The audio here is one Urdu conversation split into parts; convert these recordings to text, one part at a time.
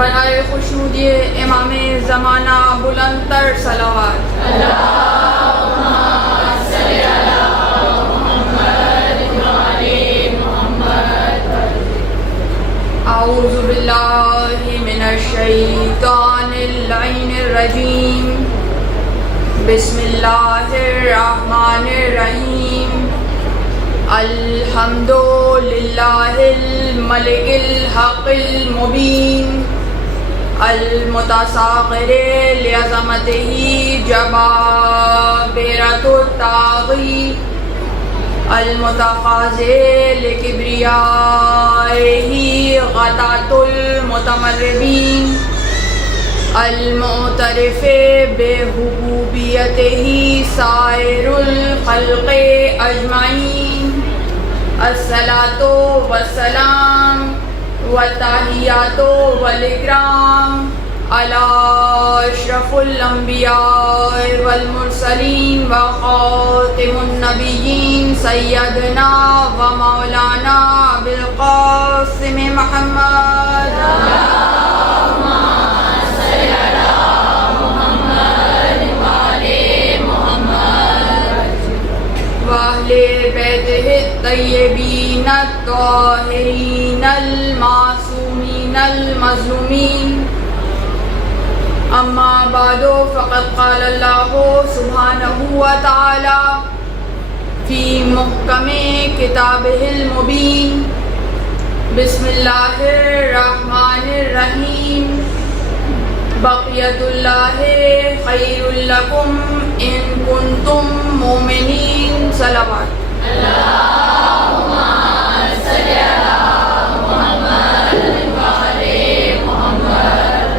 برائے خوشنود امام زمانہ بلند تر صلوات۔ اعوذ باللہ من الشیطان اللعین الرجیم، بسم اللہ الرحمن الرحیم، الحمد للہ الملک الحق المبین، المتصاغر لعظمتہ جبابرۃ الطاغی، المتخاذل لکبریائہ غطاۃ المتمردین، المعترف بحبوبیتہ سائر الخلق اجمعین، الصلاۃ والسلام والتحیات والاکرام علی اشرف الانبیاء والمرسلین وخاتم النبیین سیدنا و مولانا ابوالقاسم محمد وأهل بيته الطيبين الطاهرين المعصومين المظلومين، أما بعد فقد قال الله سبحانه وتعالى في محكم كتابه المبين، بسم الله الرحمن الرحيم، بقية الله خير لكم إن كنتم مؤمنين صلوات۔ اللهم صل على محمد وعلى محمد۔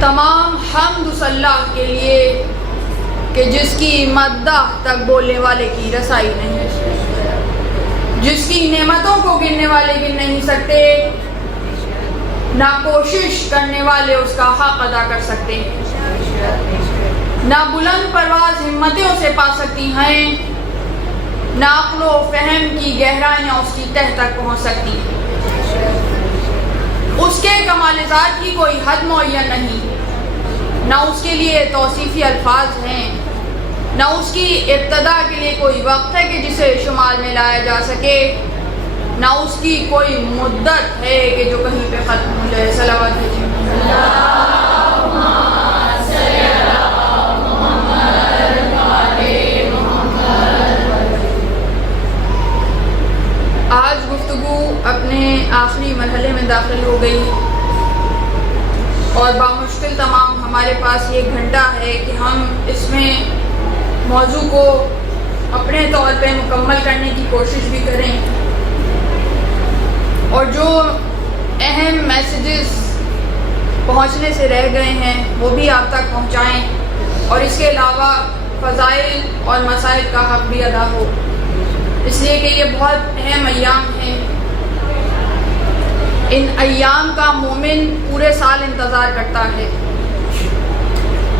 تمام حمد صلاح کے لیے کہ جس کی مدح تک بولنے والے کی رسائی نہیں، جس کی نعمتوں کو گننے والے گن نہیں سکتے، نہ کوشش کرنے والے اس کا حق ادا کر سکتے، نہ بلند پرواز ہمتیں اسے پا سکتی ہیں، نہ عقل و فہم کی گہرائیاں اس کی تہ تک پہنچ سکتی ہیں۔ اس کے کمال ذات کی کوئی حد معین نہیں، نہ اس کے لیے توصیفی الفاظ ہیں، نہ اس کی ابتدا کے لیے کوئی وقت ہے کہ جسے شمار میں لایا جا سکے، نہ اس کی کوئی مدت ہے کہ جو کہیں پہ ختم ہو جائے۔ صلوات بھیجیں۔ آج گفتگو اپنے آخری مرحلے میں داخل ہو گئی اور بامشکل تمام ہمارے پاس یہ گھنٹہ ہے کہ ہم اس میں موضوع کو اپنے طور پہ مکمل کرنے کی کوشش بھی کریں اور جو اہم میسیجز پہنچنے سے رہ گئے ہیں وہ بھی آپ تک پہنچائیں، اور اس کے علاوہ فضائل اور مسائل کا حق بھی ادا ہو، اس لیے کہ یہ بہت اہم ایام ہیں۔ ان ایام کا مومن پورے سال انتظار کرتا ہے،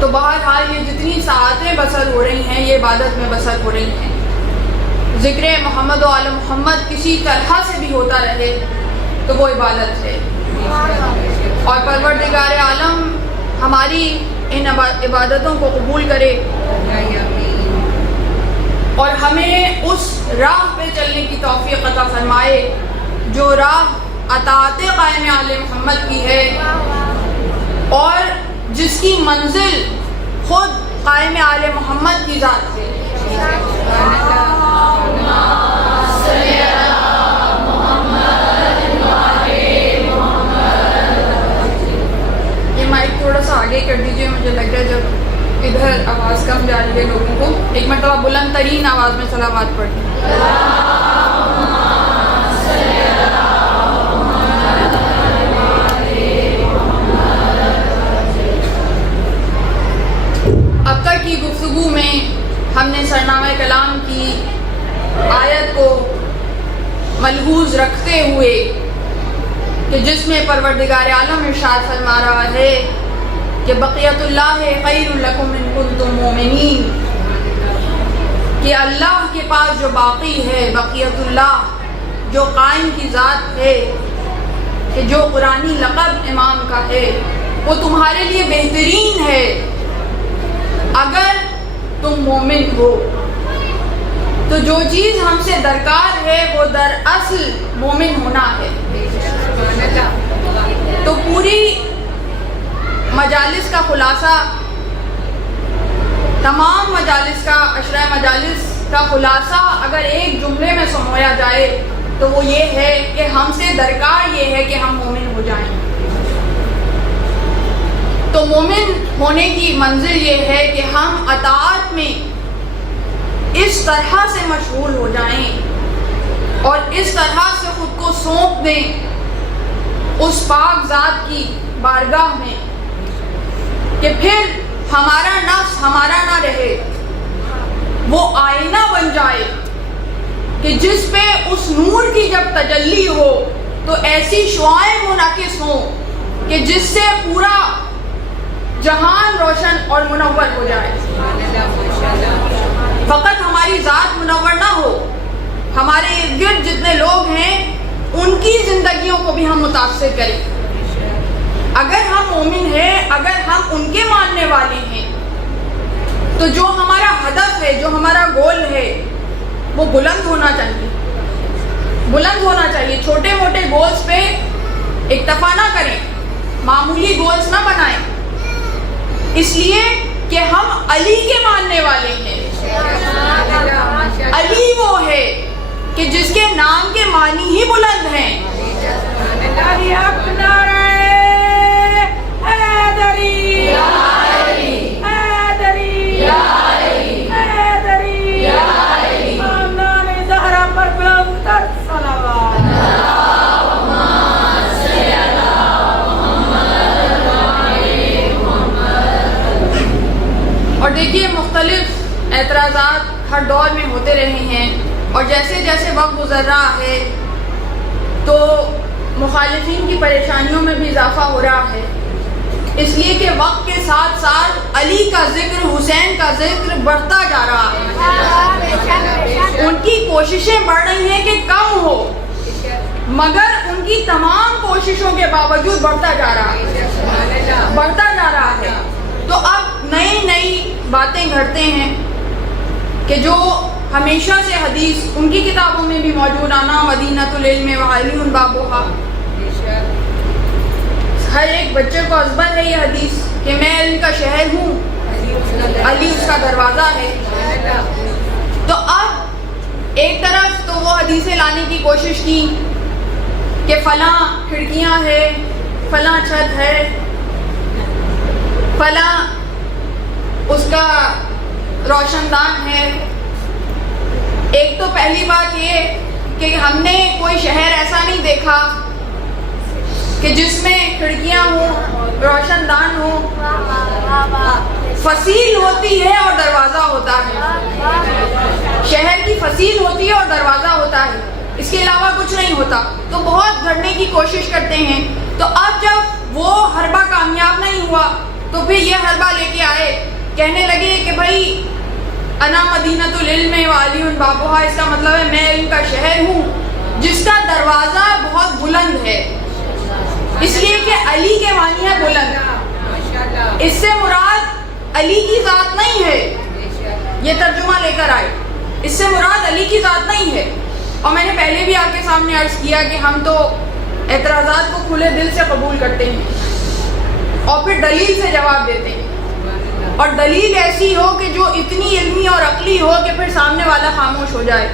تو بہرحال یہ جتنی ساعتیں بسر ہو رہی ہیں یہ عبادت میں بسر ہو رہی ہیں۔ ذکر محمد و آل محمد کسی طرح سے بھی ہوتا رہے تو وہ عبادت ہے، اور پروردگار عالم ہماری ان عبادتوں کو قبول کرے اور ہمیں اس راہ پہ چلنے کی توفیق عطا فرمائے جو راہ اطاعت قائم آل محمد کی ہے، اور جس کی منزل خود قائم آل محمد کی ذات ہے۔ یہ مائک تھوڑا سا آگے کر دیجئے، مجھے لگ رہا ہے جب ادھر آواز کم جا رہی ہے لوگوں کو، ایک مرتبہ بلند ترین آواز میں صلوات پڑھیں۔ اب تک کی گفتگو میں ہم نے سرنامہ کلام کی آیت کو ملحوظ رکھتے ہوئے کہ جس میں پروردگار عالم ارشاد فرما رہا ہے کہ بقیت اللہ خیر لکم ان کنتم مومنین، کہ اللہ کے پاس جو باقی ہے، بقیت اللہ جو قائم کی ذات ہے، کہ جو قرآنی لقب امام کا ہے وہ تمہارے لیے بہترین ہے اگر تم مومن ہو۔ تو جو چیز ہم سے درکار ہے وہ دراصل مومن ہونا ہے۔ تو پوری مجالس کا خلاصہ، تمام مجالس کا، عشرہ مجالس کا خلاصہ اگر ایک جملے میں سمویا جائے تو وہ یہ ہے کہ ہم سے درکار یہ ہے کہ ہم مومن ہو جائیں۔ تو مومن ہونے کی منزل یہ ہے کہ ہم اطاعت میں اس طرح سے مشغول ہو جائیں اور اس طرح سے خود کو سونپ دیں اس پاک ذات کی بارگاہ میں کہ پھر ہمارا نفس ہمارا نہ رہے، وہ آئینہ بن جائے کہ جس پہ اس نور کی جب تجلی ہو تو ایسی شعائیں منعکس ہوں کہ جس سے پورا جہان روشن اور منور ہو جائے۔ فقط ہماری ذات منور نہ ہو، ہمارے ارد گرد جتنے لوگ ہیں ان کی زندگیوں کو بھی ہم متاثر کریں۔ اگر ہم مومن ہیں، اگر ہم ان کے ماننے والے ہیں تو جو ہمارا ہدف ہے، جو ہمارا گول ہے وہ بلند ہونا چاہیے، بلند ہونا چاہیے۔ چھوٹے موٹے گولز پہ اکتفا نہ کریں، معمولی گولز نہ بنائیں، اس لیے کہ ہم علی کے ماننے والے ہیں۔ علی وہ ہے کہ جس کے نام کے معنی ہی بلند ہیں۔ اور دیکھیے مختلف اعتراضات ہر دور میں ہوتے رہے ہیں اور جیسے جیسے وقت گزر رہا ہے تو مخالفین کی پریشانیوں میں بھی اضافہ ہو رہا ہے، اس لیے کہ وقت کے ساتھ ساتھ علی کا ذکر، حسین کا ذکر بڑھتا جا رہا ہے۔ ان کی کوششیں بڑھ رہی ہیں کہ کم ہو، مگر ان کی تمام کوششوں کے باوجود بڑھتا جا رہا ہے، بڑھتا جا رہا ہے۔ تو اب نئی نئی باتیں گھڑتے ہیں کہ جو ہمیشہ سے حدیث ان کی کتابوں میں بھی موجود آنا مدینۃ العلم وعلی بابوہا، ہر ایک بچے کو ازبر ہے یہ حدیث کہ میں علم کا شہر ہوں، علی اس کا دروازہ ہے۔ تو اب ایک طرف تو وہ حدیثیں لانے کی کوشش کی کہ فلاں کھڑکیاں ہے، فلاں چھت ہے، فلاں اس کا روشن دان ہے۔ ایک تو پہلی بات یہ کہ ہم نے کوئی شہر ایسا نہیں دیکھا کہ جس میں کھڑکیاں ہوں، روشن دان ہو، فصیل ہوتی ہے اور دروازہ ہوتا ہے، شہر کی فصیل ہوتی ہے اور دروازہ ہوتا ہے، اس کے علاوہ کچھ نہیں ہوتا۔ تو بہت گھڑنے کی کوشش کرتے ہیں۔ تو اب جب وہ حربہ کامیاب نہیں ہوا تو پھر یہ حربہ لے کے آئے، کہنے لگے کہ بھائی انا مدینۃ العلم وعلی بابوہا، اس کا مطلب ہے میں علم کا شہر ہوں جس کا دروازہ بہت بلند ہے، اس لیے کہ علی کے معنی ہے بلند۔ اس سے مراد علی کی ذات نہیں ہے، یہ ترجمہ لے کر آئے، اس سے مراد علی کی ذات نہیں ہے۔ اور میں نے پہلے بھی آپ کے سامنے عرض کیا کہ ہم تو اعتراضات کو کھلے دل سے قبول کرتے ہیں اور پھر دلیل سے جواب دیتے ہیں، اور دلیل ایسی ہو کہ جو اتنی علمی اور عقلی ہو کہ پھر سامنے والا خاموش ہو جائے،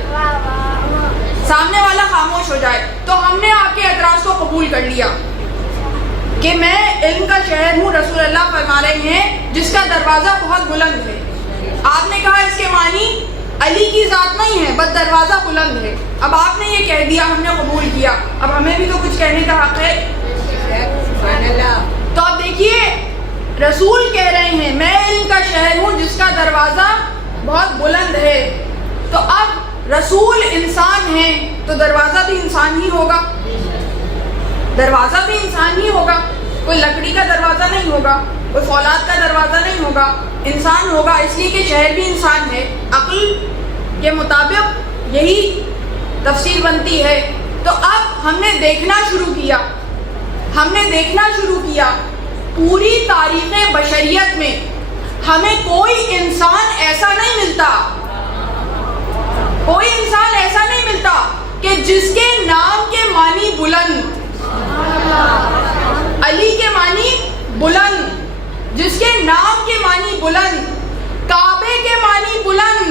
سامنے والا خاموش ہو جائے۔ تو ہم نے آپ کے اعتراض کو قبول کر لیا کہ میں علم کا شہر ہوں، رسول اللہ فرما رہے ہیں جس کا دروازہ بہت بلند ہے۔ آپ نے کہا اس کے معنی علی کی ذات نہیں ہے، بس دروازہ بلند ہے۔ اب آپ نے یہ کہہ دیا، ہم نے قبول کیا، اب ہمیں بھی تو کچھ کہنے کا حق ہے۔ تو اب دیکھیے رسول کہہ رہے ہیں میں علم کا شہر ہوں جس کا دروازہ بہت بلند ہے۔ تو اب رسول انسان ہیں تو دروازہ بھی انسان ہی ہوگا، دروازہ بھی انسان ہی ہوگا، کوئی لکڑی کا دروازہ نہیں ہوگا، کوئی فولاد کا دروازہ نہیں ہوگا، انسان ہوگا، اس لیے کہ شہر بھی انسان ہے۔ عقل کے مطابق یہی تفسیر بنتی ہے۔ تو اب ہم نے دیکھنا شروع کیا ہم نے دیکھنا شروع کیا پوری تاریخ بشریت میں ہمیں کوئی انسان ایسا نہیں ملتا، کوئی انسان ایسا نہیں ملتا کہ جس کے نام کے معنی بلند، علی کے معنی بلند، جس کے نام کے معنی بلند، کعبے کے معنی بلند،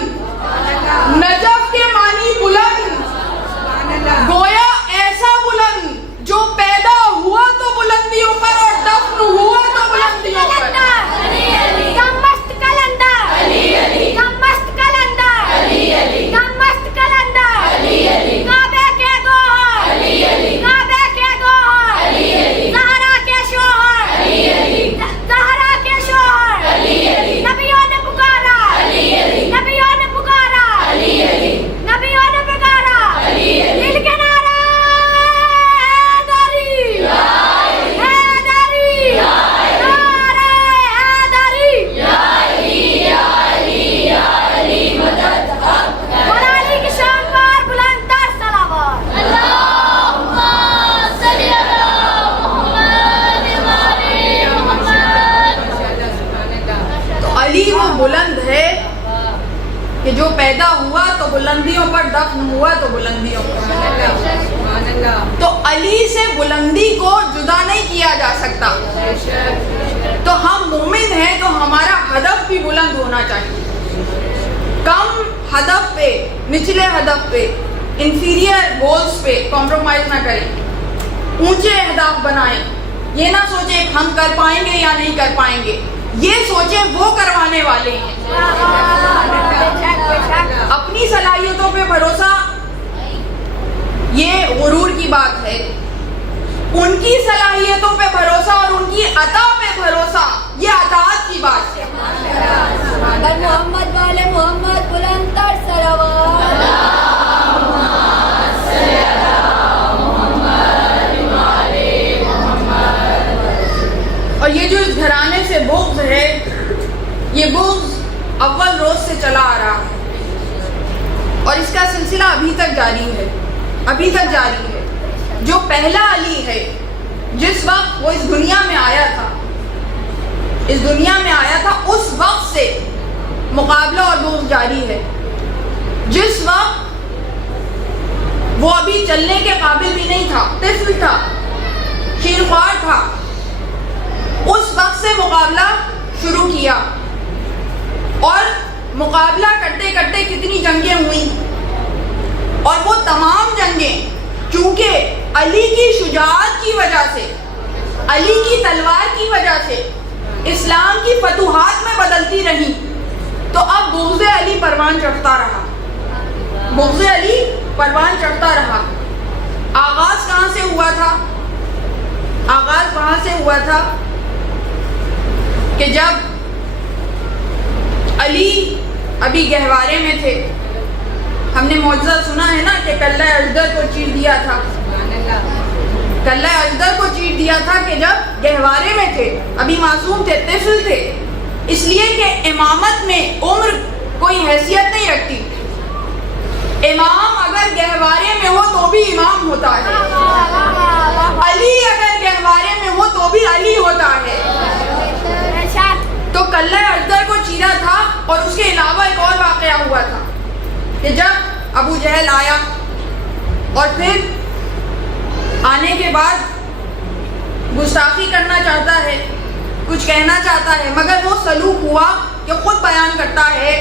نجف کے معنی بلند، گویا ایسا بلند جو پیدا ہوا تو بلندیوں پر اور دفن ہوا تو بلندیوں پر۔ بلند ہے کہ جو پیدا ہوا تو بلندیوں پر، دفن ہوا تو بلندیوں پر۔ تو علی سے بلندی کو جدا نہیں کیا جا سکتا۔ تو ہم مومن ہیں تو ہمارا ہدف بھی بلند ہونا چاہیے، کم ہدف پہ، نچلے ہدف پہ، انفیریئر گولز پہ کمپرومائز نہ کریں، اونچے اہداف بنائیں۔ یہ نہ سوچیں ہم کر پائیں گے یا نہیں کر پائیں گے، یہ سوچیں وہ کروانے والے ہیں۔ اپنی صلاحیتوں پہ بھروسہ یہ غرور کی بات ہے، ان کی صلاحیتوں پہ بھروسہ اور ان کی عطا پہ بھروسہ یہ اطاعت کی بات ہے۔ محمد والے محمد بلند تر صلوات۔ اور یہ جو اس گھرانے سے بغض ہے، یہ بغض اول روز سے چلا آ رہا ہے اور اس کا سلسلہ ابھی تک جاری ہے، ابھی تک جاری ہے۔ جو پہلا علی ہے، جس وقت وہ اس دنیا میں آیا تھا، اس دنیا میں آیا تھا، اس وقت سے مقابلہ اور بغض جاری ہے۔ جس وقت وہ ابھی چلنے کے قابل بھی نہیں تھا، طفل تھا، شیرخوار تھا، اس وقت سے مقابلہ شروع کیا اور مقابلہ کرتے کرتے کتنی جنگیں ہوئیں، اور وہ تمام جنگیں چونکہ علی کی شجاعت کی وجہ سے، علی کی تلوار کی وجہ سے اسلام کی فتوحات میں بدلتی رہیں، تو اب بغض علی پروان چڑھتا رہا، بغض علی پروان چڑھتا رہا۔ آغاز کہاں سے ہوا تھا؟ آغاز وہاں سے ہوا تھا کہ جب علی ابھی گہوارے میں تھے۔ ہم نے معجزہ سنا ہے نا کہ کلہ اجدر کو چیر دیا تھا، کلہ اجدر کو چیر دیا تھا کہ جب گہوارے میں تھے، ابھی معصوم تھے، طفل تھے، اس لیے کہ امامت میں عمر کوئی حیثیت نہیں رکھتی۔ امام اگر گہوارے میں ہو تو بھی امام ہوتا ہے، علی اگر گہوارے میں ہو تو بھی علی ہوتا ہے۔ تو کلہ اجدر کو چیرا تھا، اور اس کے علاوہ ایک اور واقعہ ہوا تھا کہ جب ابو جہل آیا اور پھر آنے کے بعد گستاخی کرنا چاہتا ہے، کچھ کہنا چاہتا ہے، مگر وہ سلوک ہوا کہ خود بیان کرتا ہے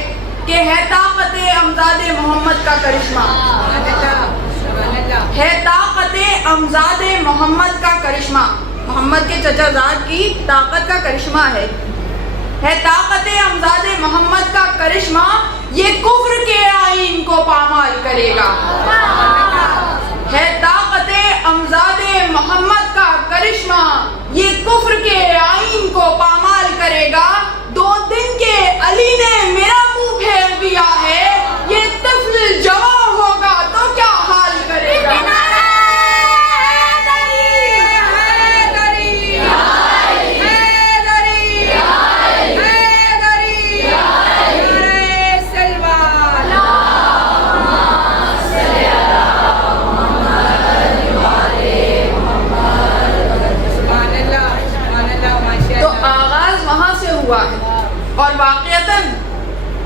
کہ ہے طاقت امزاد محمد کا کرشمہ، ہے طاقت امزاد محمد کا کرشمہ، محمد کے چچا زاد کی طاقت کا کرشمہ ہے طاقت امزاد محمد کا کرشمہ، یہ کفر کے آئین کو پامال کرے گا۔ ہے طاقت امزاد محمد کا کرشمہ، یہ کفر کے آئین کو پامال کرے گا۔ 2 دن کے علی نے میرا منہ پھیر دیا ہے، یہ طفل جوان ہوگا تو کیا حال کرے گا۔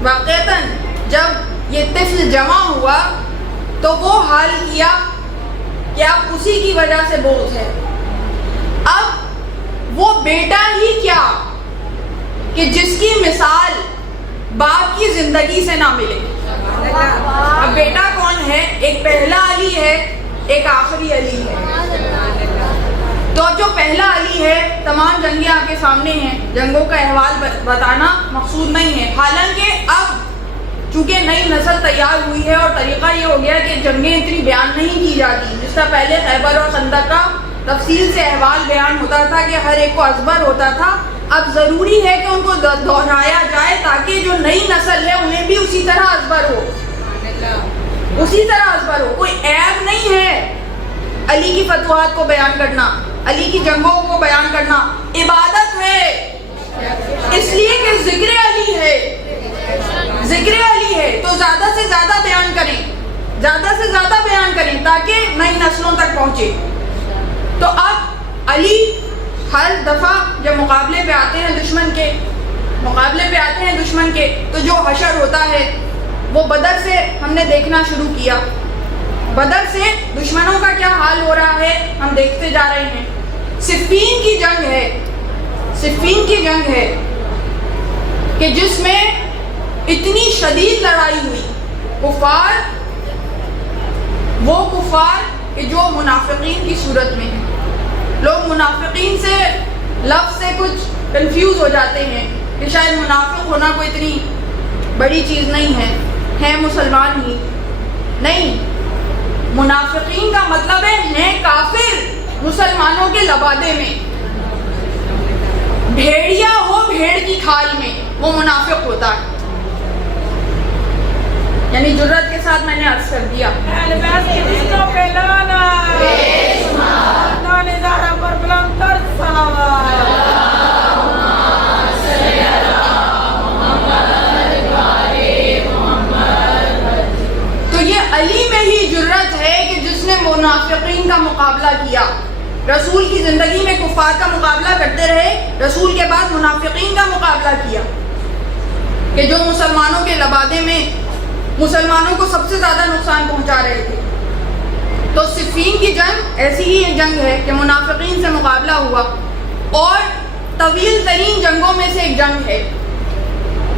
واقعتاً جب یہ طفل جمع ہوا تو وہ حال کیا کہ اب اسی کی وجہ سے بوجھ ہے. اب وہ بیٹا ہی کیا کہ جس کی مثال باپ کی زندگی سے نہ ملے. اب بیٹا کون ہے؟ ایک پہلا علی ہے، ایک آخری علی ہے. تو جو پہلا علی ہے تمام جنگیں آپ کے سامنے ہیں، جنگوں کا احوال بتانا مقصود نہیں ہے. حالانکہ اب چونکہ نئی نسل تیار ہوئی ہے اور طریقہ یہ ہو گیا کہ جنگیں اتنی بیان نہیں کی جاتی. جس طرح پہلے خیبر اور خندق کا تفصیل سے احوال بیان ہوتا تھا کہ ہر ایک کو ازبر ہوتا تھا، اب ضروری ہے کہ ان کو دہرایا جائے تاکہ جو نئی نسل ہے انہیں بھی اسی طرح ازبر ہو، اسی طرح ازبر ہو. کوئی عیب نہیں ہے علی کی فتوحات کو بیان کرنا، علی کی جنگوں کو بیان کرنا. عبادت ہے اس لیے کہ ذکر علی ہے، ذکر علی ہے تو زیادہ سے زیادہ بیان کریں، زیادہ سے زیادہ بیان کریں تاکہ نئی نسلوں تک پہنچے. تو اب علی ہر دفعہ جب مقابلے پہ آتے ہیں دشمن کے، مقابلے پہ آتے ہیں دشمن کے، تو جو حشر ہوتا ہے وہ بدر سے ہم نے دیکھنا شروع کیا. بدر سے دشمنوں کا کیا حال ہو رہا ہے ہم دیکھتے جا رہے ہیں. صفین کی جنگ ہے، صفین کی جنگ ہے کہ جس میں اتنی شدید لڑائی ہوئی. کفار، وہ کفار کہ جو منافقین کی صورت میں ہیں. لوگ منافقین سے لفظ سے کچھ کنفیوز ہو جاتے ہیں کہ شاید منافق ہونا کوئی اتنی بڑی چیز نہیں ہے مسلمان ہی. نہیں، منافقین کا مطلب ہے کافر مسلمانوں کے لبادے میں. بھیڑیا ہو بھیڑ کی کھال میں، وہ منافق ہوتا ہے. یعنی جرت کے ساتھ میں نے عرض کر دیا تو یہ علی میں ہی جرت ہے کہ جس نے منافقین کا مقابلہ کیا. رسول کی زندگی میں کفار کا مقابلہ کرتے رہے، رسول کے بعد منافقین کا مقابلہ کیا کہ جو مسلمانوں کے لبادے میں مسلمانوں کو سب سے زیادہ نقصان پہنچا رہے تھے. تو صفین کی جنگ ایسی ہی ایک جنگ ہے کہ منافقین سے مقابلہ ہوا، اور طویل ترین جنگوں میں سے ایک جنگ ہے.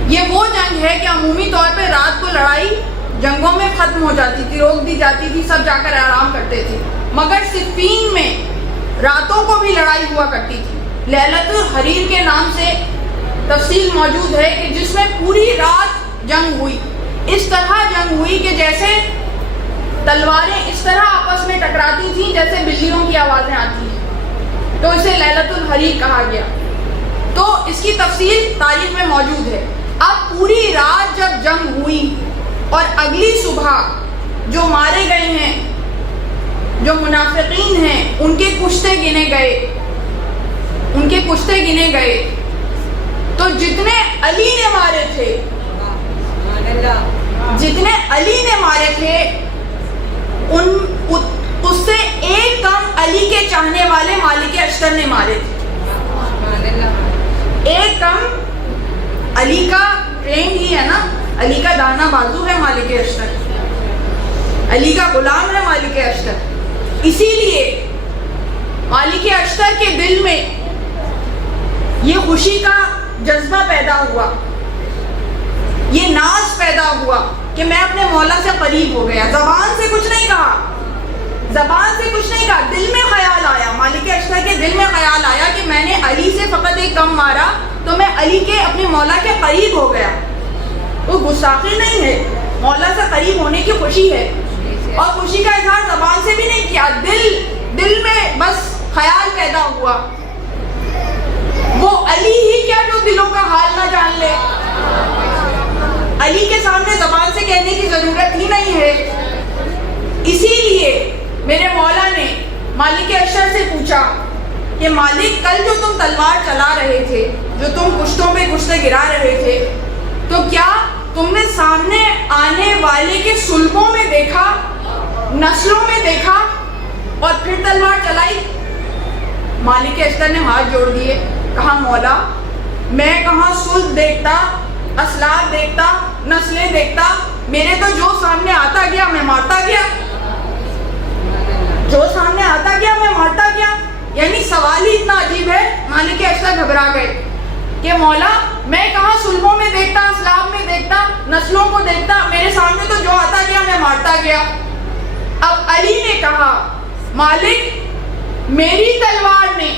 یہ وہ جنگ ہے کہ عمومی طور پہ رات کو لڑائی جنگوں میں ختم ہو جاتی تھی، روک دی جاتی تھی، سب جا کر آرام کرتے تھے. مگر صفین میں راتوں کو بھی لڑائی ہوا کرتی تھی. لیلۃ الحریر کے نام سے تفصیل موجود ہے کہ جس میں پوری رات جنگ ہوئی. اس طرح جنگ ہوئی کہ جیسے تلواریں اس طرح آپس میں ٹکراتی تھیں جیسے بلیوں کی آوازیں آتی ہیں، تو اسے لیلۃ الحریر کہا گیا. تو اس کی تفصیل تاریخ میں موجود ہے. اب پوری رات جب جنگ ہوئی اور اگلی صبح جو مارے گئے ہیں، جو منافقین ہیں، ان کے کشتے گنے گئے، ان کے کشتے گنے گئے، تو جتنے علی نے مارے تھے، جتنے علی نے مارے تھے اس سے ایک کم علی کے چاہنے والے مالک اشتر نے مارے تھے. ایک کم علی کا ٹرینڈ ہی ہے نا، علی کا دانا بازو ہے مالک اشتر، علی کا غلام ہے مالک اشتر. اسی لیے مالک اشتر کے دل میں یہ خوشی کا جذبہ پیدا ہوا، یہ ناز پیدا ہوا کہ میں اپنے مولا سے قریب ہو گیا. زبان سے کچھ نہیں کہا، زبان سے کچھ نہیں کہا، دل میں خیال آیا، مالک اشتر کے دل میں خیال آیا کہ میں نے علی سے فقط ایک کم مارا تو میں علی کے اپنے مولا کے قریب ہو گیا. وہ گستاخی نہیں ہے، مولا سے قریب ہونے کی خوشی ہے، اور خوشی کا اظہار زبان سے بھی نہیں کیا، دل میں بس خیال پیدا ہوا. وہ علی ہی کیا جو دلوں کا حال نہ جان لے. علی کے سامنے زبان سے کہنے کی ضرورت ہی نہیں ہے. اسی لیے میرے مولا نے مالک اشتر سے پوچھا کہ مالک، کل جو تم تلوار چلا رہے تھے، جو تم کشتوں پہ کشتے گرا رہے تھے، تو کیا تم نے سامنے آنے والے کے سلبوں میں دیکھا، نسلوں میں دیکھا اور پھر تلوار چلائی؟ مالک اشتر نے ہاتھ جوڑ دیے، کہا مولا میں کہاں سلب دیکھتا اسلاف دیکھتا, نسلیں دیکھتا, میرے تو جو سامنے آتا گیا میں مارتا گیا, جو سامنے آتا گیا میں مارتا گیا. یعنی سوال ہی اتنا عجیب ہے. مالک اشتر گھبرا گئے کہ مولا میں کہاں سلموں میں دیکھتا, اسلاف میں دیکھتا, نسلوں کو دیکھتا, میرے سامنے تو جو آتا گیا میں مارتا گیا. اب علی نے کہا مالک میری تلوار نے,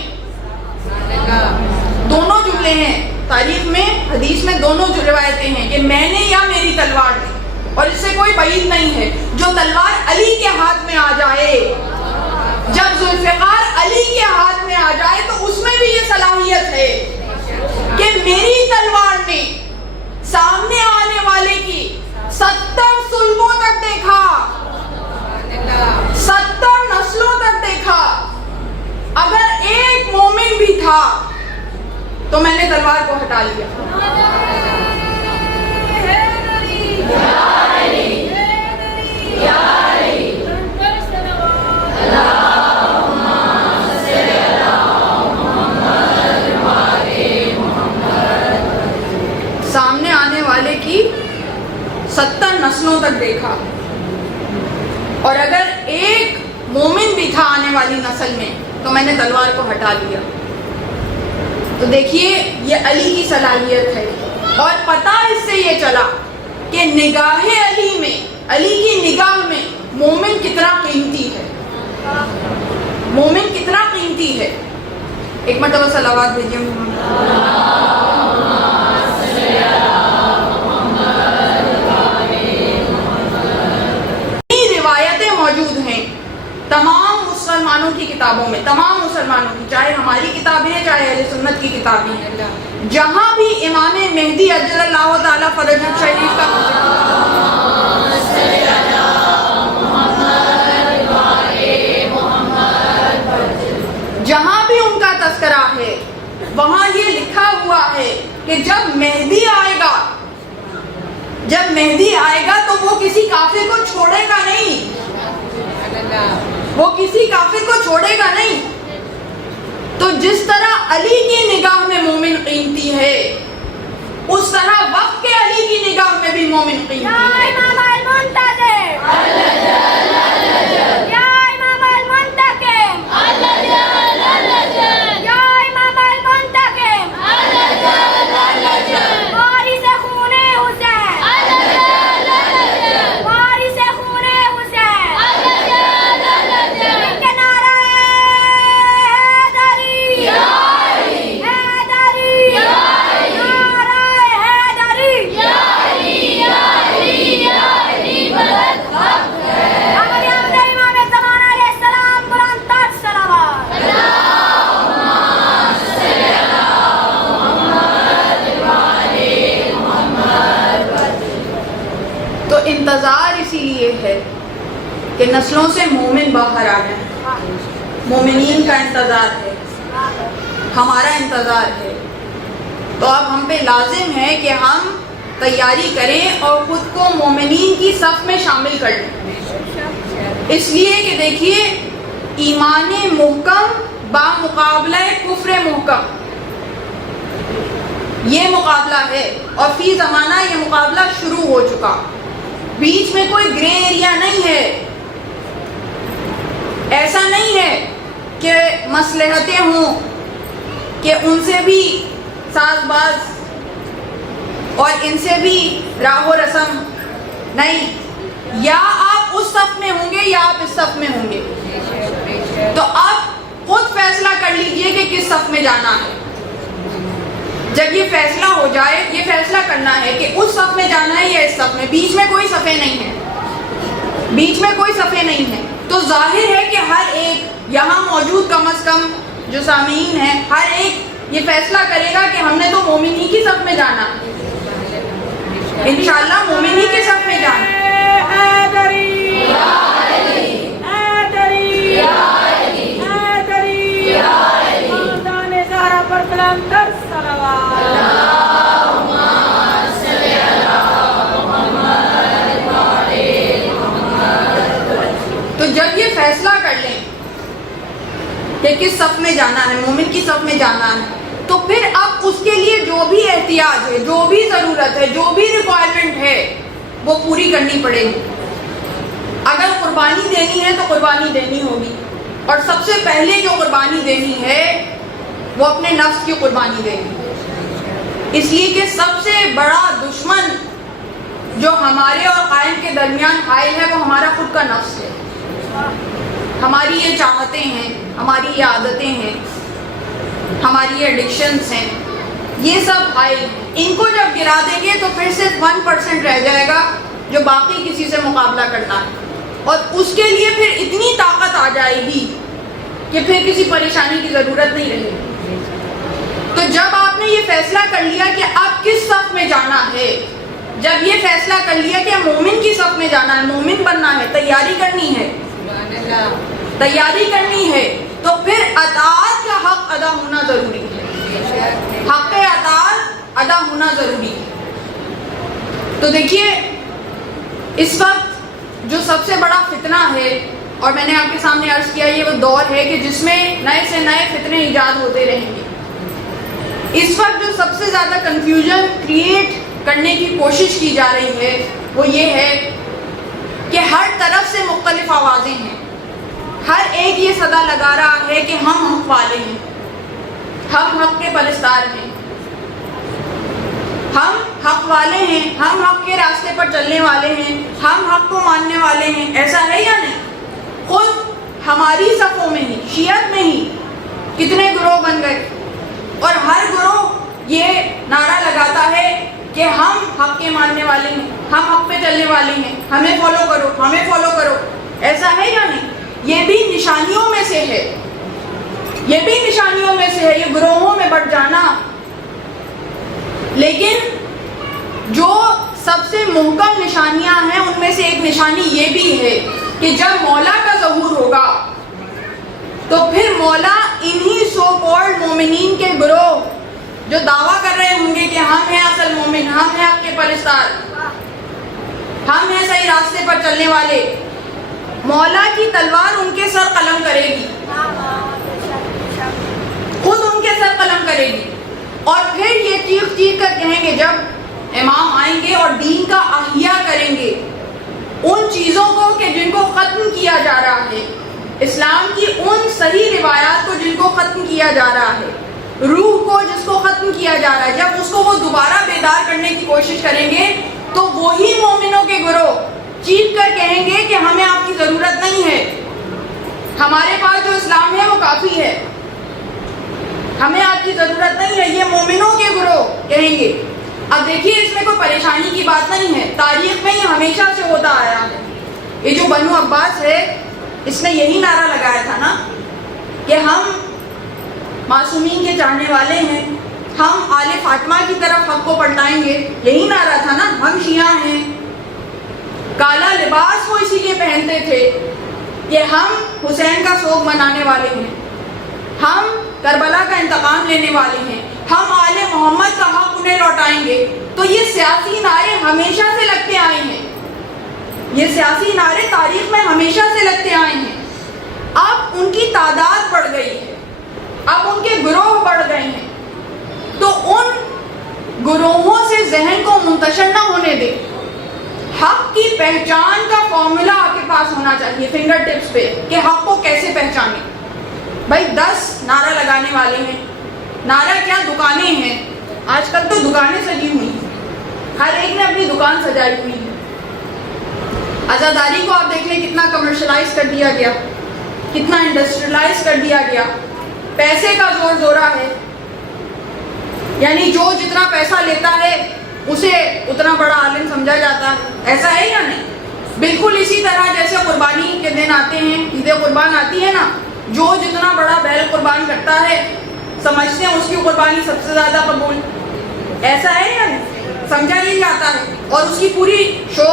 دونوں جملے ہیں تاریخ میں, حدیث میں دونوں جو روایتیں ہیں کہ میں نے یا میری تلوار نے, اور اس سے کوئی بعید نہیں ہے. جو تلوار علی کے ہاتھ میں آ جائے, جب ذوالفقار علی کے ہاتھ میں آ جائے تو اس میں بھی یہ صلاحیت ہے کہ میری تلوار نے سامنے آنے والے کی 70 سلموں تک دیکھا, 70 نسلوں تک دیکھا. اگر ایک مومن بھی تھا تو میں نے تلوار کو ہٹا لیا. سامنے آنے والے کی 70 نسلوں تک دیکھا, اور اگر ایک مومن بھی تھا آنے والی نسل میں تو میں نے تلوار کو ہٹا لیا. تو دیکھیے یہ علی کی صلاحیت ہے. اور پتہ اس سے یہ چلا کہ نگاہ علی میں, علی کی نگاہ میں مومن کتنا قیمتی ہے, مومن کتنا قیمتی ہے. ایک مرتبہ صلوات بھیجیے. روایتیں موجود ہیں تمام مسلمانوں کی کتابوں میں, تمام مسلمانوں کی, چاہے ہماری کتابیں ہیں چاہے اہل سنت کی کتابیں ہیں, جہاں بھی امام مہدی اجل اللہ تعالیٰ فرج الشریف کا جہاں بھی ان کا تذکرہ ہے وہاں یہ لکھا ہوا ہے کہ جب مہدی آئے گا, جب مہدی آئے گا تو وہ کسی کافر کو چھوڑے گا نہیں, وہ کسی کافر کو چھوڑے گا نہیں. تو جس طرح علی کی نگاہ میں مومن قیمتی ہے اس طرح وقت کے علی کی نگاہ میں بھی مومن قیمتی ہے. انتظار اسی لیے ہے کہ نسلوں سے مومن باہر آ جائیں. مومنین کا انتظار ہے, ہمارا انتظار ہے. تو اب ہم پہ لازم ہے کہ ہم تیاری کریں اور خود کو مومنین کی صف میں شامل کر لیں. اس لیے کہ دیکھیے ایمان محکم بامقابلہ کفر محکم, یہ مقابلہ ہے, اور فی زمانہ یہ مقابلہ شروع ہو چکا. بیچ میں کوئی گرے ایریا نہیں ہے. ایسا نہیں ہے کہ مصلحتیں ہوں کہ ان سے بھی ساز باز اور ان سے بھی راہ و رسم نہیں. یا آپ اس صف میں ہوں گے یا آپ اس صف میں ہوں گے. تو آپ خود فیصلہ کر لیجئے کہ کس صف میں جانا ہے. جب یہ فیصلہ ہو جائے, یہ فیصلہ کرنا ہے کہ اس صف میں جانا ہے یا اس صف میں, بیچ میں کوئی صفیں نہیں ہے, بیچ میں کوئی صفیں نہیں ہے. تو ظاہر ہے کہ ہر ایک یہاں موجود کم از کم جو سامعین ہیں, ہر ایک یہ فیصلہ کرے گا کہ ہم نے تو مومن ہی کی صف میں جانا, انشاءاللہ مومن ہی کے صف میں جانا. تو جب یہ فیصلہ کر لیں کہ کس صف میں جانا ہے, مومن کی صف میں جانا ہے, تو پھر اب اس کے لیے جو بھی احتیاج ہے, جو بھی ضرورت ہے, جو بھی ریکوائرمنٹ ہے, وہ پوری کرنی پڑے گی. اگر قربانی دینی ہے تو قربانی دینی ہوگی, اور سب سے پہلے جو قربانی دینی ہے وہ اپنے نفس کی قربانی دینی ہے. اس لیے کہ سب سے بڑا دشمن جو ہمارے اور قائم کے درمیان حائل ہے وہ ہمارا خود کا نفس ہے. ہماری یہ چاہتیں ہیں, ہماری یہ عادتیں ہیں, ہماری یہ ایڈکشنز ہیں, یہ سب حائل ہیں. ان کو جب گرا دیں گے تو پھر صرف 1% رہ جائے گا جو باقی کسی سے مقابلہ کرنا ہے, اور اس کے لیے پھر اتنی طاقت آ جائے گی کہ پھر کسی پریشانی کی ضرورت نہیں رہے گی. تو جب آپ نے یہ فیصلہ کر لیا کہ اب کس صف میں جانا ہے, جب یہ فیصلہ کر لیا کہ مومن کی صف میں جانا ہے, مومن بننا ہے, تیاری کرنی ہے, تیاری کرنی ہے, تو پھر اطاعت کا حق ادا ہونا ضروری ہے. حق اطاعت ادا ہونا ضروری ہے. تو دیکھیے اس وقت جو سب سے بڑا فتنہ ہے, اور میں نے آپ کے سامنے عرض کیا, یہ وہ دور ہے کہ جس میں نئے سے نئے فتنے ایجاد ہوتے رہیں گے. اس وقت جو سب سے زیادہ کنفیوژن کریٹ کرنے کی کوشش کی جا رہی ہے وہ یہ ہے کہ ہر طرف سے مختلف آوازیں ہیں. ہر ایک یہ صدا لگا رہا ہے کہ ہم حق والے ہیں, ہم حق کے پرستار ہیں, ہم حق والے ہیں, ہم حق کے راستے پر چلنے والے ہیں, ہم حق کو ماننے والے ہیں. ایسا ہے یا نہیں؟ خود ہماری صفوں میں ہی, شیعت میں ہی کتنے گروہ بن گئے, اور ہر گروہ یہ نعرہ لگاتا ہے کہ ہم حق کے ماننے والے ہیں, ہم حق پہ چلنے والے ہیں, ہمیں فالو کرو, ہمیں فالو کرو. ایسا ہے یا نہیں؟ یہ بھی نشانیوں میں سے ہے, یہ بھی نشانیوں میں سے ہے, یہ گروہوں میں بٹ جانا. لیکن جو سب سے محکم نشانیاں ہیں ان میں سے ایک نشانی یہ بھی ہے کہ جب مولا کا ظہور ہوگا تو پھر مولا انہی سو کالڈ مومنین کے گروہ جو دعویٰ کر رہے ہوں گے کہ ہم ہیں اصل مومن, ہم ہیں حق کے پرستار, ہم ہیں صحیح راستے پر چلنے والے, مولا کی تلوار ان کے سر قلم کرے گی, خود ان کے سر قلم کرے گی. اور پھر یہ چیخ چیخ کر کہیں گے جب امام آئیں گے اور دین کا احیاء کریں گے, ان چیزوں کو کہ جن کو ختم کیا جا رہا ہے, اسلام کی ان صحیح روایات کو جن کو ختم کیا جا رہا ہے, روح کو جس کو ختم کیا جا رہا ہے, جب اس کو وہ دوبارہ بیدار کرنے کی کوشش کریں گے تو وہی مومنوں کے گروہ چیخ کر کہیں گے کہ ہمیں آپ کی ضرورت نہیں ہے, ہمارے پاس جو اسلام ہے وہ کافی ہے, ہمیں آپ کی ضرورت نہیں ہے. یہ مومنوں کے گروہ کہیں گے. اب دیکھیے اس میں کوئی پریشانی کی بات نہیں ہے, تاریخ میں یہ ہمیشہ سے ہوتا آیا ہے. یہ جو بنو عباس ہے اس نے یہی نعرہ لگایا تھا نا کہ ہم معصومین کے چاہنے والے ہیں, ہم آل فاطمہ کی طرف حق کو پلٹائیں گے, یہی نعرہ تھا نا. ہم شیعہ ہیں, کالا لباس وہ اسی لیے پہنتے تھے کہ ہم حسین کا سوگ منانے والے ہیں, ہم کربلا کا انتقام لینے والے ہیں, ہم آل محمد کا حق انہیں لوٹائیں گے. تو یہ سیاسی نعرے ہمیشہ سے لگتے آئے ہیں, یہ سیاسی نعرے تاریخ میں ہمیشہ سے لگتے آئے ہیں. اب ان کی تعداد بڑھ گئی ہے, اب ان کے گروہ بڑھ گئے ہیں, تو ان گروہوں سے ذہن کو منتشر نہ ہونے دیں. حق کی پہچان کا فارمولا آپ کے پاس ہونا چاہیے فنگر ٹپس پہ کہ حق کو کیسے پہچانیں. بھائی 10 نعرہ لگانے والے ہیں, نعرہ کیا, دکانیں ہیں. آج کل تو دکانیں سجی ہوئی ہیں, ہر ایک نے اپنی دکان سجائی ہوئی ہے. عزاداری کو آپ دیکھ لیں کتنا کمرشلائز کر دیا گیا, کتنا انڈسٹریلائز کر دیا گیا. پیسے کا زور زورا ہے, یعنی جو جتنا پیسہ لیتا ہے اسے اتنا بڑا عالم سمجھا جاتا ہے. ایسا ہے یا نہیں؟ بالکل اسی طرح جیسے قربانی کے دن آتے ہیں, عید قربان آتی ہے نا, جو جتنا بڑا بیل قربان کرتا ہے سمجھتے ہیں اس کی قربانی سب سے زیادہ قبول. ایسا ہے یا نہیں؟ سمجھا یہ جاتا ہے. اور اس کی پوری شو,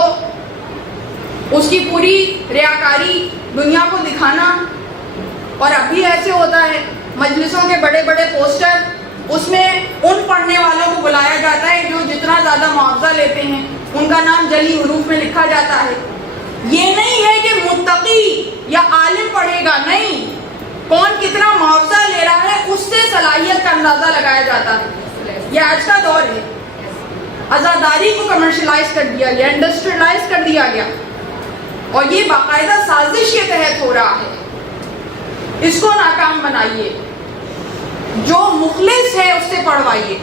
اس کی پوری ریاکاری دنیا کو دکھانا. اور اب بھی ایسے ہوتا ہے, مجلسوں کے بڑے بڑے پوسٹر, اس میں ان پڑھنے والوں کو بلایا جاتا ہے جو جتنا زیادہ معاوضہ لیتے ہیں, ان کا نام جلی حروف میں لکھا جاتا ہے. یہ نہیں ہے کہ متقی یا عالم پڑھے گا, نہیں, کون کتنا معاوضہ لے رہا ہے اس سے صلاحیت کا اندازہ لگایا جاتا ہے. یہ آج کا دور ہے. آزاداری کو کمرشلائز کر دیا گیا, انڈسٹریلائز کر دیا گیا, اور یہ باقاعدہ سازش کے تحت ہو رہا ہے. اس کو ناکام بنائیے, جو مخلص ہے اس سے پڑھوائیے,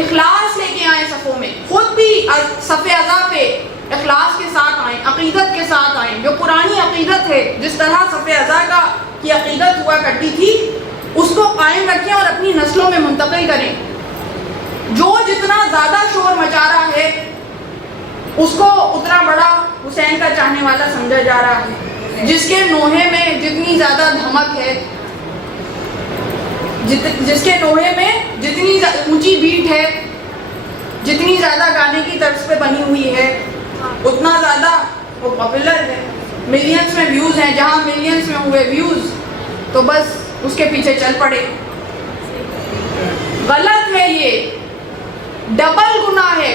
اخلاص لے کے آئیں صفوں میں, خود بھی صف ازا پہ اخلاص کے ساتھ آئیں, عقیدت کے ساتھ آئیں. جو پرانی عقیدت ہے, جس طرح صف ازا کی عقیدت ہوا کرتی تھی, اس کو قائم رکھیں اور اپنی نسلوں میں منتقل کریں. جو جتنا زیادہ شور مچا رہا ہے اس کو اتنا بڑا حسین کا چاہنے والا سمجھا جا رہا ہے. جس کے نوحے میں جتنی زیادہ دھمک ہے, جس کے نوحے میں جتنی اونچی بیٹ ہے, جتنی زیادہ گانے کی طرز پہ بنی ہوئی ہے, اتنا زیادہ وہ پاپولر ہے. ملینز میں ویوز ہیں, جہاں ملینز میں ہوئے ویوز تو بس اس کے پیچھے چل پڑے. غلط ہے, یہ ڈبل گناہ ہے.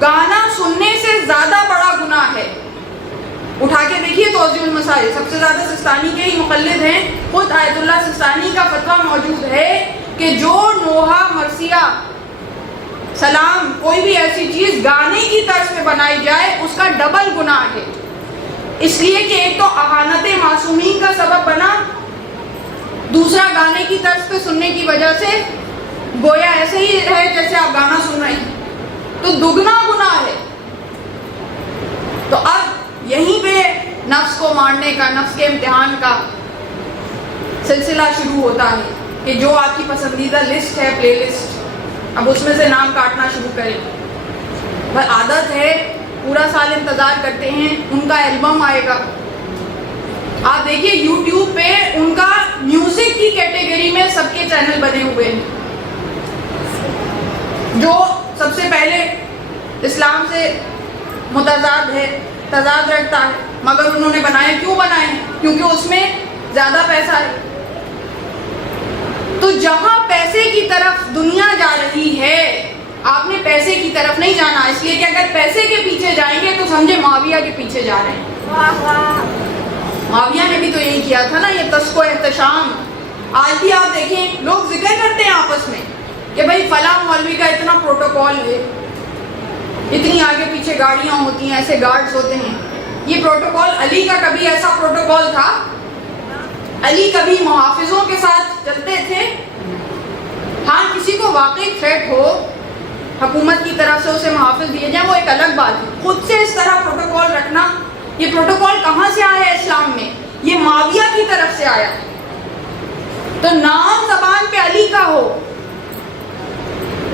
گانا سننے سے زیادہ بڑا گناہ ہے. اٹھا کے دیکھیے توضیح المسائل, سب سے زیادہ سستانی کے ہی مقلد ہیں. خود آیت اللہ سستانی کا فتویٰ موجود ہے کہ جو نوحہ, مرثیہ, سلام, کوئی بھی ایسی چیز گانے کی طرز پہ بنائی جائے اس کا ڈبل گناہ ہے. اس لیے کہ ایک تو اہانت معصومین کا سبب بنا, دوسرا گانے کی طرز پہ سننے کی وجہ سے گویا ایسے ہی ہے جیسے آپ گانا سن رہے ہیں, تو دگنا گناہ ہے. تو اب یہیں پہ نفس کو مارنے کا, نفس کے امتحان کا سلسلہ شروع ہوتا ہے کہ جو آپ کی پسندیدہ لسٹ ہے, پلے لسٹ, اب اس میں سے نام کاٹنا شروع کریں. بس عادت ہے, پورا سال انتظار کرتے ہیں ان کا البم آئے گا. آپ دیکھیے یوٹیوب پہ ان کا میوزک کی کیٹیگری میں سب کے چینل بنے ہوئے ہیں, جو سب سے پہلے اسلام سے متضاد ہے, تضاد رکھتا ہے, مگر انہوں نے بنائے. کیوں بنائے ہیں؟ کیونکہ اس میں زیادہ پیسہ ہے. تو جہاں پیسے کی طرف دنیا جا رہی ہے, آپ نے پیسے کی طرف نہیں جانا. اس لیے کہ اگر پیسے کے پیچھے جائیں گے تو سمجھے معاویہ کے پیچھے جا رہے ہیں. معاویہ نے بھی تو یہی کیا تھا نا, یہ تسک و احتشام. آج بھی آپ دیکھیں لوگ ذکر کرتے ہیں آپس میں کہ بھائی فلاں مولوی کا اتنا پروٹوکول ہے, اتنی آگے پیچھے گاڑیاں ہوتی ہیں, ایسے گارڈز ہوتے ہیں. یہ پروٹوکول علی کا کبھی ایسا پروٹوکول تھا؟ علی کبھی محافظوں کے ساتھ چلتے تھے؟ ہاں, کسی کو واقعی تھریٹ ہو, حکومت کی طرف سے اسے محافظ دیے جائیں, وہ ایک الگ بات ہے. خود سے اس طرح پروٹوکول رکھنا, یہ پروٹوکول کہاں سے آیا ہے اسلام میں؟ یہ معاویہ کی طرف سے آیا. تو نام زبان پہ علی کا ہو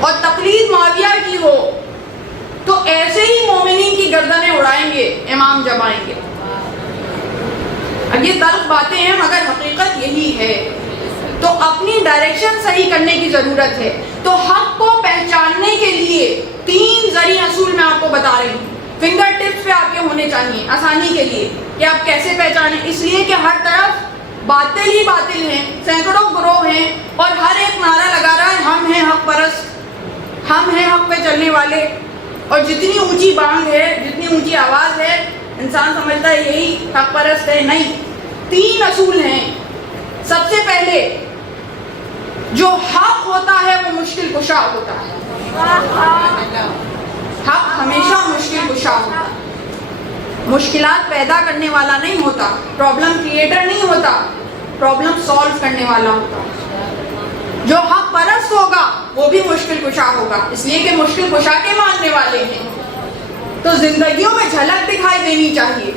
اور تقلید معاویہ کی ہو تو ایسے ہی مومنین کی گردنیں اڑائیں گے امام جب آئیں گے. اب یہ تلخ باتیں ہیں مگر حقیقت یہی ہے. تو اپنی ڈائریکشن صحیح کرنے کی ضرورت ہے. تو حق کو پہچاننے کے لیے 3 ذریعہ اصول میں آپ کو بتا رہی ہوں, فنگر ٹپس پہ آپ کے ہونے چاہیے آسانی کے لیے کہ آپ کیسے پہچانیں. اس لیے کہ ہر طرف باطل ہی باطل ہیں, سینکڑوں گروہ ہیں, اور ہر ایک نعرہ لگا رہا ہے ہم ہیں حق پرست, ہم ہیں حق پہ چلنے والے. اور جتنی اونچی بانگ ہے, جتنی اونچی آواز ہے, انسان سمجھتا ہے یہی حق پرست ہے. نہیں, 3 اصول ہیں. سب سے پہلے جو حق ہوتا ہے وہ مشکل کشا ہوتا ہے. حق ہمیشہ مشکل کشا ہوتا ہے, مشکلات پیدا کرنے والا نہیں ہوتا, پرابلم کریٹر نہیں ہوتا, پرابلم سالو کرنے والا ہوتا. جو حق پرست ہوگا وہ بھی مشکل کشا ہوگا, اس لیے کہ مشکل کشا کے ماننے والے ہیں. تو زندگیوں میں جھلک دکھائی دینی چاہیے.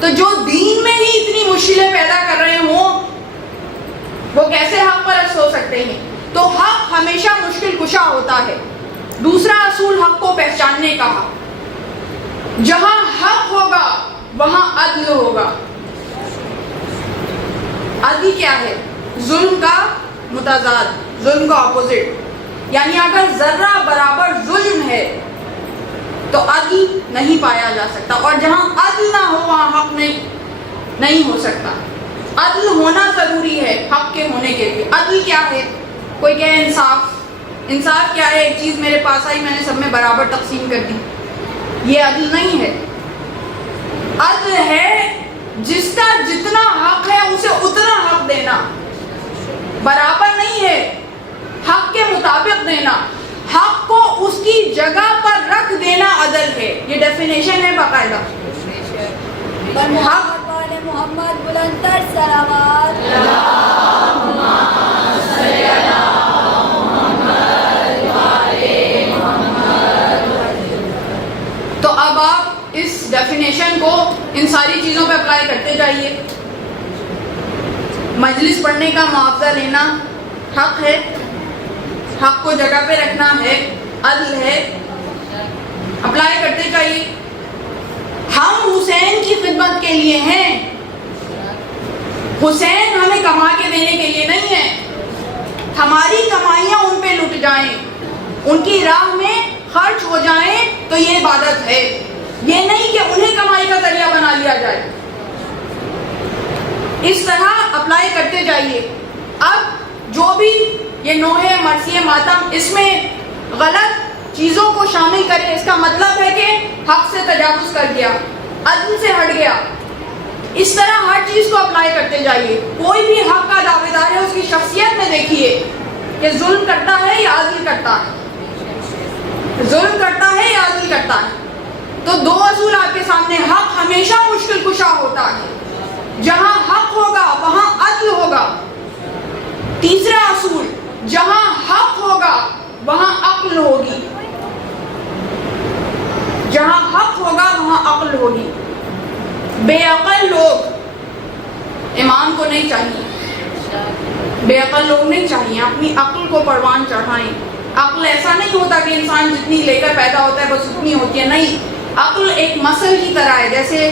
تو جو دین میں ہی اتنی مشکلیں پیدا کر رہے ہوں وہ کیسے حق پرست ہو سکتے ہیں؟ تو حق ہمیشہ مشکل کشا ہوتا ہے. دوسرا اصول حق کو پہچاننے کا, جہاں حق ہوگا وہاں عدل ہوگا. عدل کیا ہے؟ ظلم کا متضاد, ظلم کا اپوزٹ. یعنی اگر ذرہ برابر ظلم ہے تو عدل نہیں پایا جا سکتا, اور جہاں عدل نہ ہو وہاں حق نہیں ہو سکتا. عدل ہونا ضروری ہے حق کے ہونے کے لیے. عدل کیا ہے؟ کوئی کہے انصاف. انصاف کیا ہے؟ ایک چیز میرے پاس آئی, میں نے سب میں برابر تقسیم کر دی. یہ عدل نہیں ہے. عدل ہے جس کا جتنا حق ہے اسے اتنا حق دینا. برابر نہیں ہے, حق کے دینا، حق کو اس کی جگہ پر رکھ دینا عدل ہے. یہ ڈیفینیشن ہے باقاعدہ. بر محمد والے محمد بلند تر صلوات. تو اب آپ اس ڈیفینیشن کو ان ساری چیزوں پہ اپلائی کرتے جائیے. مجلس پڑھنے کا معاوضہ لینا حق ہے، حق کو جگہ پہ رکھنا ہے، عدل ہے. اپلائی کرتے جائیے. ہم حسین کی خدمت کے لیے ہیں، حسین ہمیں کما کے دینے کے لیے نہیں ہے. ہماری کمائیاں ان پہ لٹ جائیں، ان کی راہ میں خرچ ہو جائیں تو یہ عبادت ہے. یہ نہیں کہ انہیں کمائی کا ذریعہ بنا لیا جائے. اس طرح اپلائی کرتے جائیے. اب جو بھی یہ نوحے مرثیے ماتم اس میں غلط چیزوں کو شامل کرے، اس کا مطلب ہے کہ حق سے تجاوز کر گیا، عدل سے ہٹ گیا. اس طرح ہر چیز کو اپلائی کرتے جائیے. کوئی بھی حق کا دعوے دار ہے، اس کی شخصیت میں دیکھیے کہ ظلم کرتا ہے یا عدل کرتا ہے، ظلم کرتا ہے یا عدل کرتا ہے. تو دو اصول آپ کے سامنے. حق ہمیشہ مشکل کشا ہوتا ہے، جہاں حق ہوگا وہاں عدل ہوگا. تیسرا اصول، جہاں حق ہوگا وہاں عقل ہوگی، جہاں حق ہوگا وہاں عقل ہوگی. بے عقل لوگ امام کو نہیں چاہیے، بے عقل لوگ نہیں چاہیے. اپنی عقل کو پروان چڑھائیں. عقل ایسا نہیں ہوتا کہ انسان جتنی لے کر پیدا ہوتا ہے بس اتنی ہوتی ہے. نہیں، عقل ایک مسل کی طرح ہے. جیسے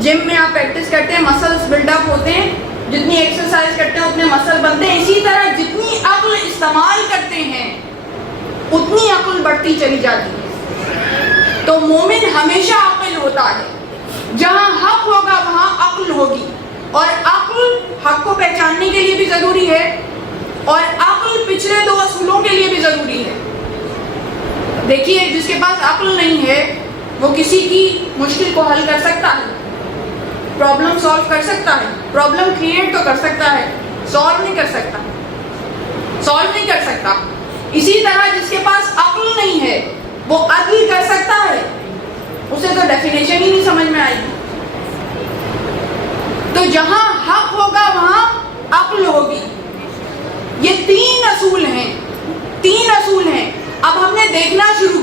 جم میں آپ پریکٹس کرتے ہیں، مسلس بلڈ اپ ہوتے ہیں، جتنی ایکسرسائز کرتے ہیں اتنے مسل بنتے ہیں. اسی طرح جتنی عقل استعمال کرتے ہیں اتنی عقل بڑھتی چلی جاتی ہے. تو مومن ہمیشہ عاقل ہوتا ہے. جہاں حق ہوگا وہاں عقل ہوگی، اور عقل حق کو پہچاننے کے لیے بھی ضروری ہے، اور عقل پچھلے دو اصولوں کے لیے بھی ضروری ہے. دیکھیے، جس کے پاس عقل نہیں ہے وہ کسی کی مشکل کو حل کر سکتا ہے، پرابلم سالو کر سکتا ہے، پرابلم کریٹ تو کر سکتا ہے، سالو نہیں کر سکتا، سالو نہیں کر سکتا. اسی طرح جس کے پاس عقل نہیں ہے وہ عدل کر سکتا ہے، اسے تو ڈیفینیشن ہی نہیں سمجھ میں آئے گی. تو جہاں حق ہوگا وہاں عقل ہوگی. یہ تین اصول ہیں، تین اصول ہیں. اب ہم نے دیکھنا شروع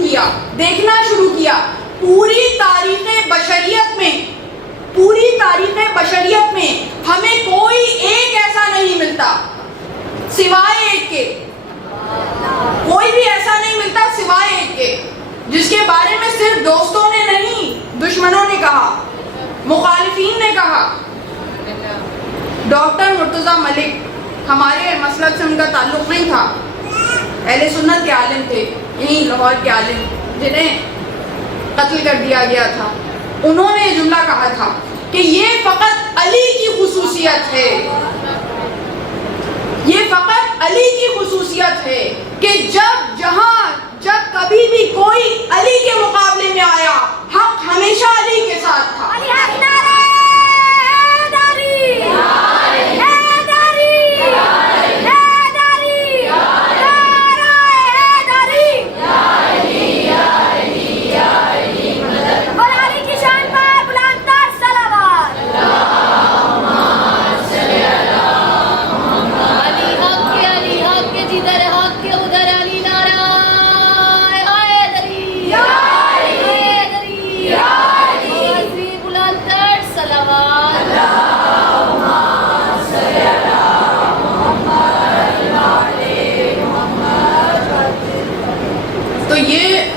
کیا پوری تاریخ بشریت میں، پوری تاریخ بشریت میں ہمیں کوئی ایک ایسا نہیں ملتا سوائے ایک کے، کوئی بھی ایسا نہیں ملتا سوائے ایک کے، جس کے بارے میں صرف دوستوں نے نہیں، دشمنوں نے کہا، مخالفین نے کہا. ڈاکٹر مرتضیٰ ملک ہمارے مسلک سے ان کا تعلق نہیں تھا، اہل سنت کے عالم تھے، یہیں لاہور کے عالم جنہیں قتل کر دیا گیا تھا. انہوں نے یہ جملہ کہا تھا کہ یہ فقط علی کی خصوصیت ہے، یہ فقط علی کی خصوصیت ہے کہ جب کبھی بھی کوئی علی کے مقابلے میں آیا، حق ہمیشہ علی کے ساتھ تھا.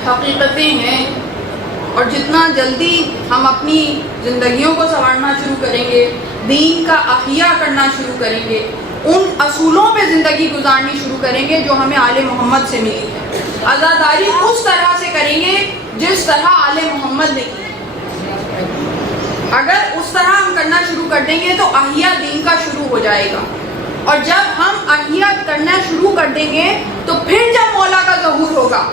حقیقتیں ہیں، اور جتنا جلدی ہم اپنی زندگیوں کو سنوارنا شروع کریں گے، دین کا احیاء کرنا شروع کریں گے، ان اصولوں پہ زندگی گزارنی شروع کریں گے جو ہمیں آل محمد سے ملی ہے. عزاداری اس طرح سے کریں گے جس طرح آل محمد نے کی. اگر اس طرح ہم کرنا شروع کر دیں گے تو احیاء دین کا شروع ہو جائے گا. اور جب ہم احیاء کرنا شروع کر دیں گے تو پھر جب مولا کا ظہور ہوگا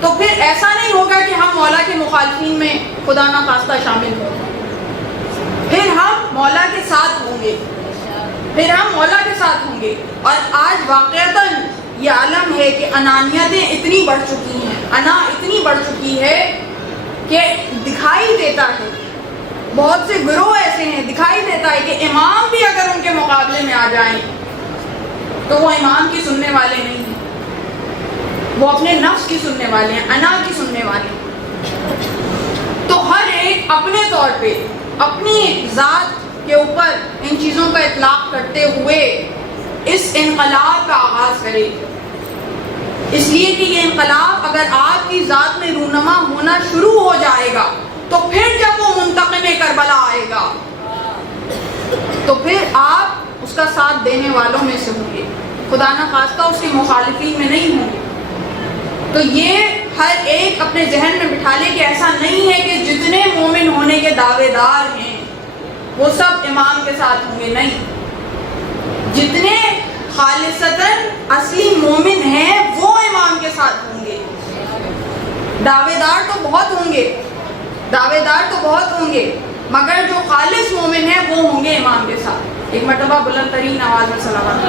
تو پھر ایسا نہیں ہوگا کہ ہم مولا کے مخالفین میں خدا نخواستہ شامل ہوں. پھر ہم مولا کے ساتھ ہوں گے، پھر ہم مولا کے ساتھ ہوں گے. اور آج واقعتاً یہ عالم ہے ہے کہ انانیتیں اتنی بڑھ چکی ہیں، انا اتنی بڑھ چکی ہے کہ دکھائی دیتا ہے، بہت سے گروہ ایسے ہیں دکھائی دیتا ہے کہ امام بھی اگر ان کے مقابلے میں آ جائیں تو وہ امام کی سننے والے نہیں ہیں، وہ اپنے نفس کی سننے والے ہیں، انا کی سننے والے ہیں۔ تو ہر ایک اپنے طور پہ اپنی ذات کے اوپر ان چیزوں کا اطلاق کرتے ہوئے اس انقلاب کا آغاز کرے، اس لیے کہ یہ انقلاب اگر آپ کی ذات میں رونما ہونا شروع ہو جائے گا تو پھر جب وہ منتقم کربلا آئے گا تو پھر آپ اس کا ساتھ دینے والوں میں سے ہوں گے، خدا نخواستہ اس کے مخالفین میں نہیں ہوں گے۔ تو یہ ہر ایک اپنے ذہن میں بٹھا لے کہ ایسا نہیں ہے کہ جتنے مومن ہونے کے دعوے دار ہیں وہ سب امام کے ساتھ ہوں گے، نہیں، جتنے خالصتاً اصلی مومن ہیں وہ امام کے ساتھ ہوں گے۔ دعوے دار تو بہت ہوں گے، دعوے دار تو بہت ہوں گے، مگر جو خالص مومن ہیں وہ ہوں گے امام کے ساتھ۔ ایک مرتبہ بلند ترین آواز میں صلوات۔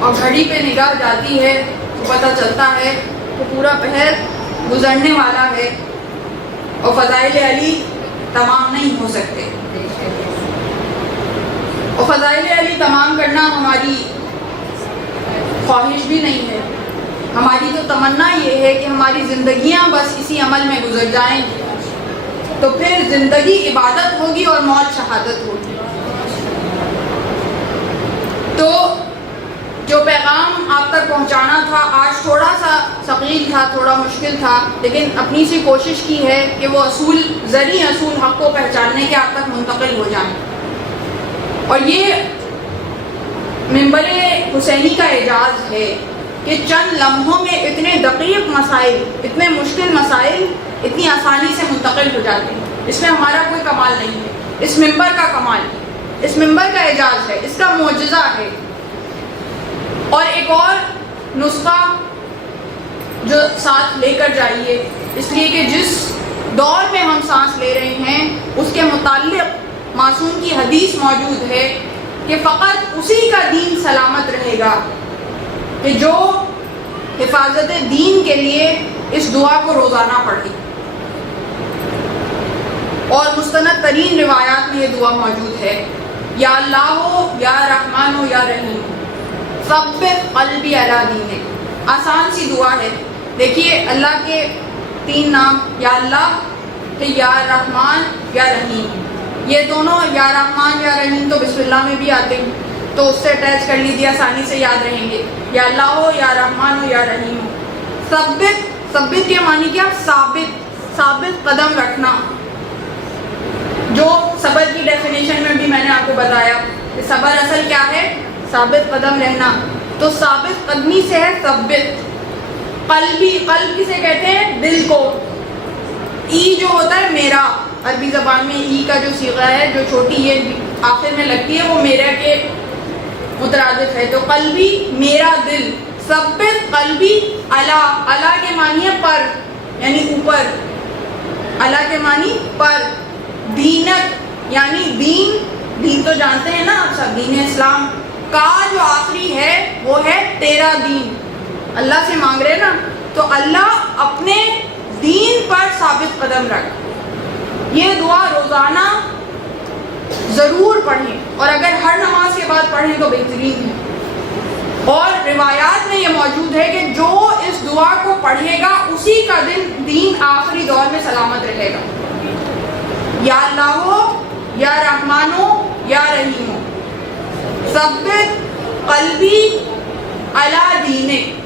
اور گھڑی پہ نگاہ جاتی ہے تو پتہ چلتا ہے کہ پورا پہر گزرنے والا ہے اور فضائل علی تمام نہیں ہو سکتے، اور فضائل علی تمام کرنا ہماری خواہش بھی نہیں ہے، ہماری تو تمنا یہ ہے کہ ہماری زندگیاں بس اسی عمل میں گزر جائیں، تو پھر زندگی عبادت ہوگی اور موت شہادت ہوگی۔ تو جو پیغام آپ تک پہنچانا تھا آج تھوڑا سا ثقیل تھا، تھوڑا مشکل تھا، لیکن اپنی سی کوشش کی ہے کہ وہ اصول زرعی اصول حق کو پہچاننے کے آپ تک منتقل ہو جائیں۔ اور یہ منبر حسینی کا اعجاز ہے کہ چند لمحوں میں اتنے دقیق مسائل، اتنے مشکل مسائل اتنی آسانی سے منتقل ہو جاتے ہیں۔ اس میں ہمارا کوئی کمال نہیں ہے، اس منبر کا کمال، اس منبر کا اعجاز ہے، اس کا معجزہ ہے۔ اور ایک اور نسخہ جو ساتھ لے کر جائیے، اس لیے کہ جس دور میں ہم سانس لے رہے ہیں اس کے متعلق معصوم کی حدیث موجود ہے کہ فقط اسی کا دین سلامت رہے گا کہ جو حفاظت دین کے لیے اس دعا کو روزانہ پڑھے۔ اور مستند ترین روایات میں یہ دعا موجود ہے، یا اللہ ہو یا رحمان ہو یا رحیم ثبت قلبی علی دینک۔ آسان سی دعا ہے، دیکھیے اللہ کے 3 نام، یا اللہ، پھر یا رحمان یا رحیم، یہ دونوں یا رحمان یا رحیم تو بسم اللہ میں بھی آتے ہیں، تو اس سے اٹیچ کر لیجیے، آسانی سے یاد رہیں گے، یا اللہ ہو یا رحمان ہو یا رحیم ہو۔ ثبت کے معنی کیا؟ ثابت قدم رکھنا، جو صبر کی ڈیفینیشن میں بھی میں نے آپ کو بتایا کہ صبر اصل کیا ہے؟ ثابت قدم رہنا۔ تو ثابت قدمی سے ہے ثبت۔ قلب کسے کہتے ہیں؟ دل کو۔ ای جو ہوتا ہے میرا، عربی زبان میں ای کا جو صیغہ ہے، جو چھوٹی یہ آخر میں لگتی ہے، وہ میرا کے مترادف ہے۔ تو قلبی میرا دل، ثبت قلبی علی کے معنی ہے پر، یعنی اوپر، علی کے معنی پر، دینک یعنی دین تو جانتے ہیں نا آپ سب، دین اسلام کا جو آخری ہے وہ ہے تیرا دین، اللہ سے مانگ رہے نا، تو اللہ اپنے دین پر ثابت قدم رکھ۔ یہ دعا روزانہ ضرور پڑھیں، اور اگر ہر نماز کے بعد پڑھیں تو بہترین ہے۔ اور روایات میں یہ موجود ہے کہ جو اس دعا کو پڑھے گا اسی کا دین آخری دور میں سلامت رہے گا۔ یا اللہ ہو یا رحمان ہو یا رحیم ہو ثبت قلبی علی دینک۔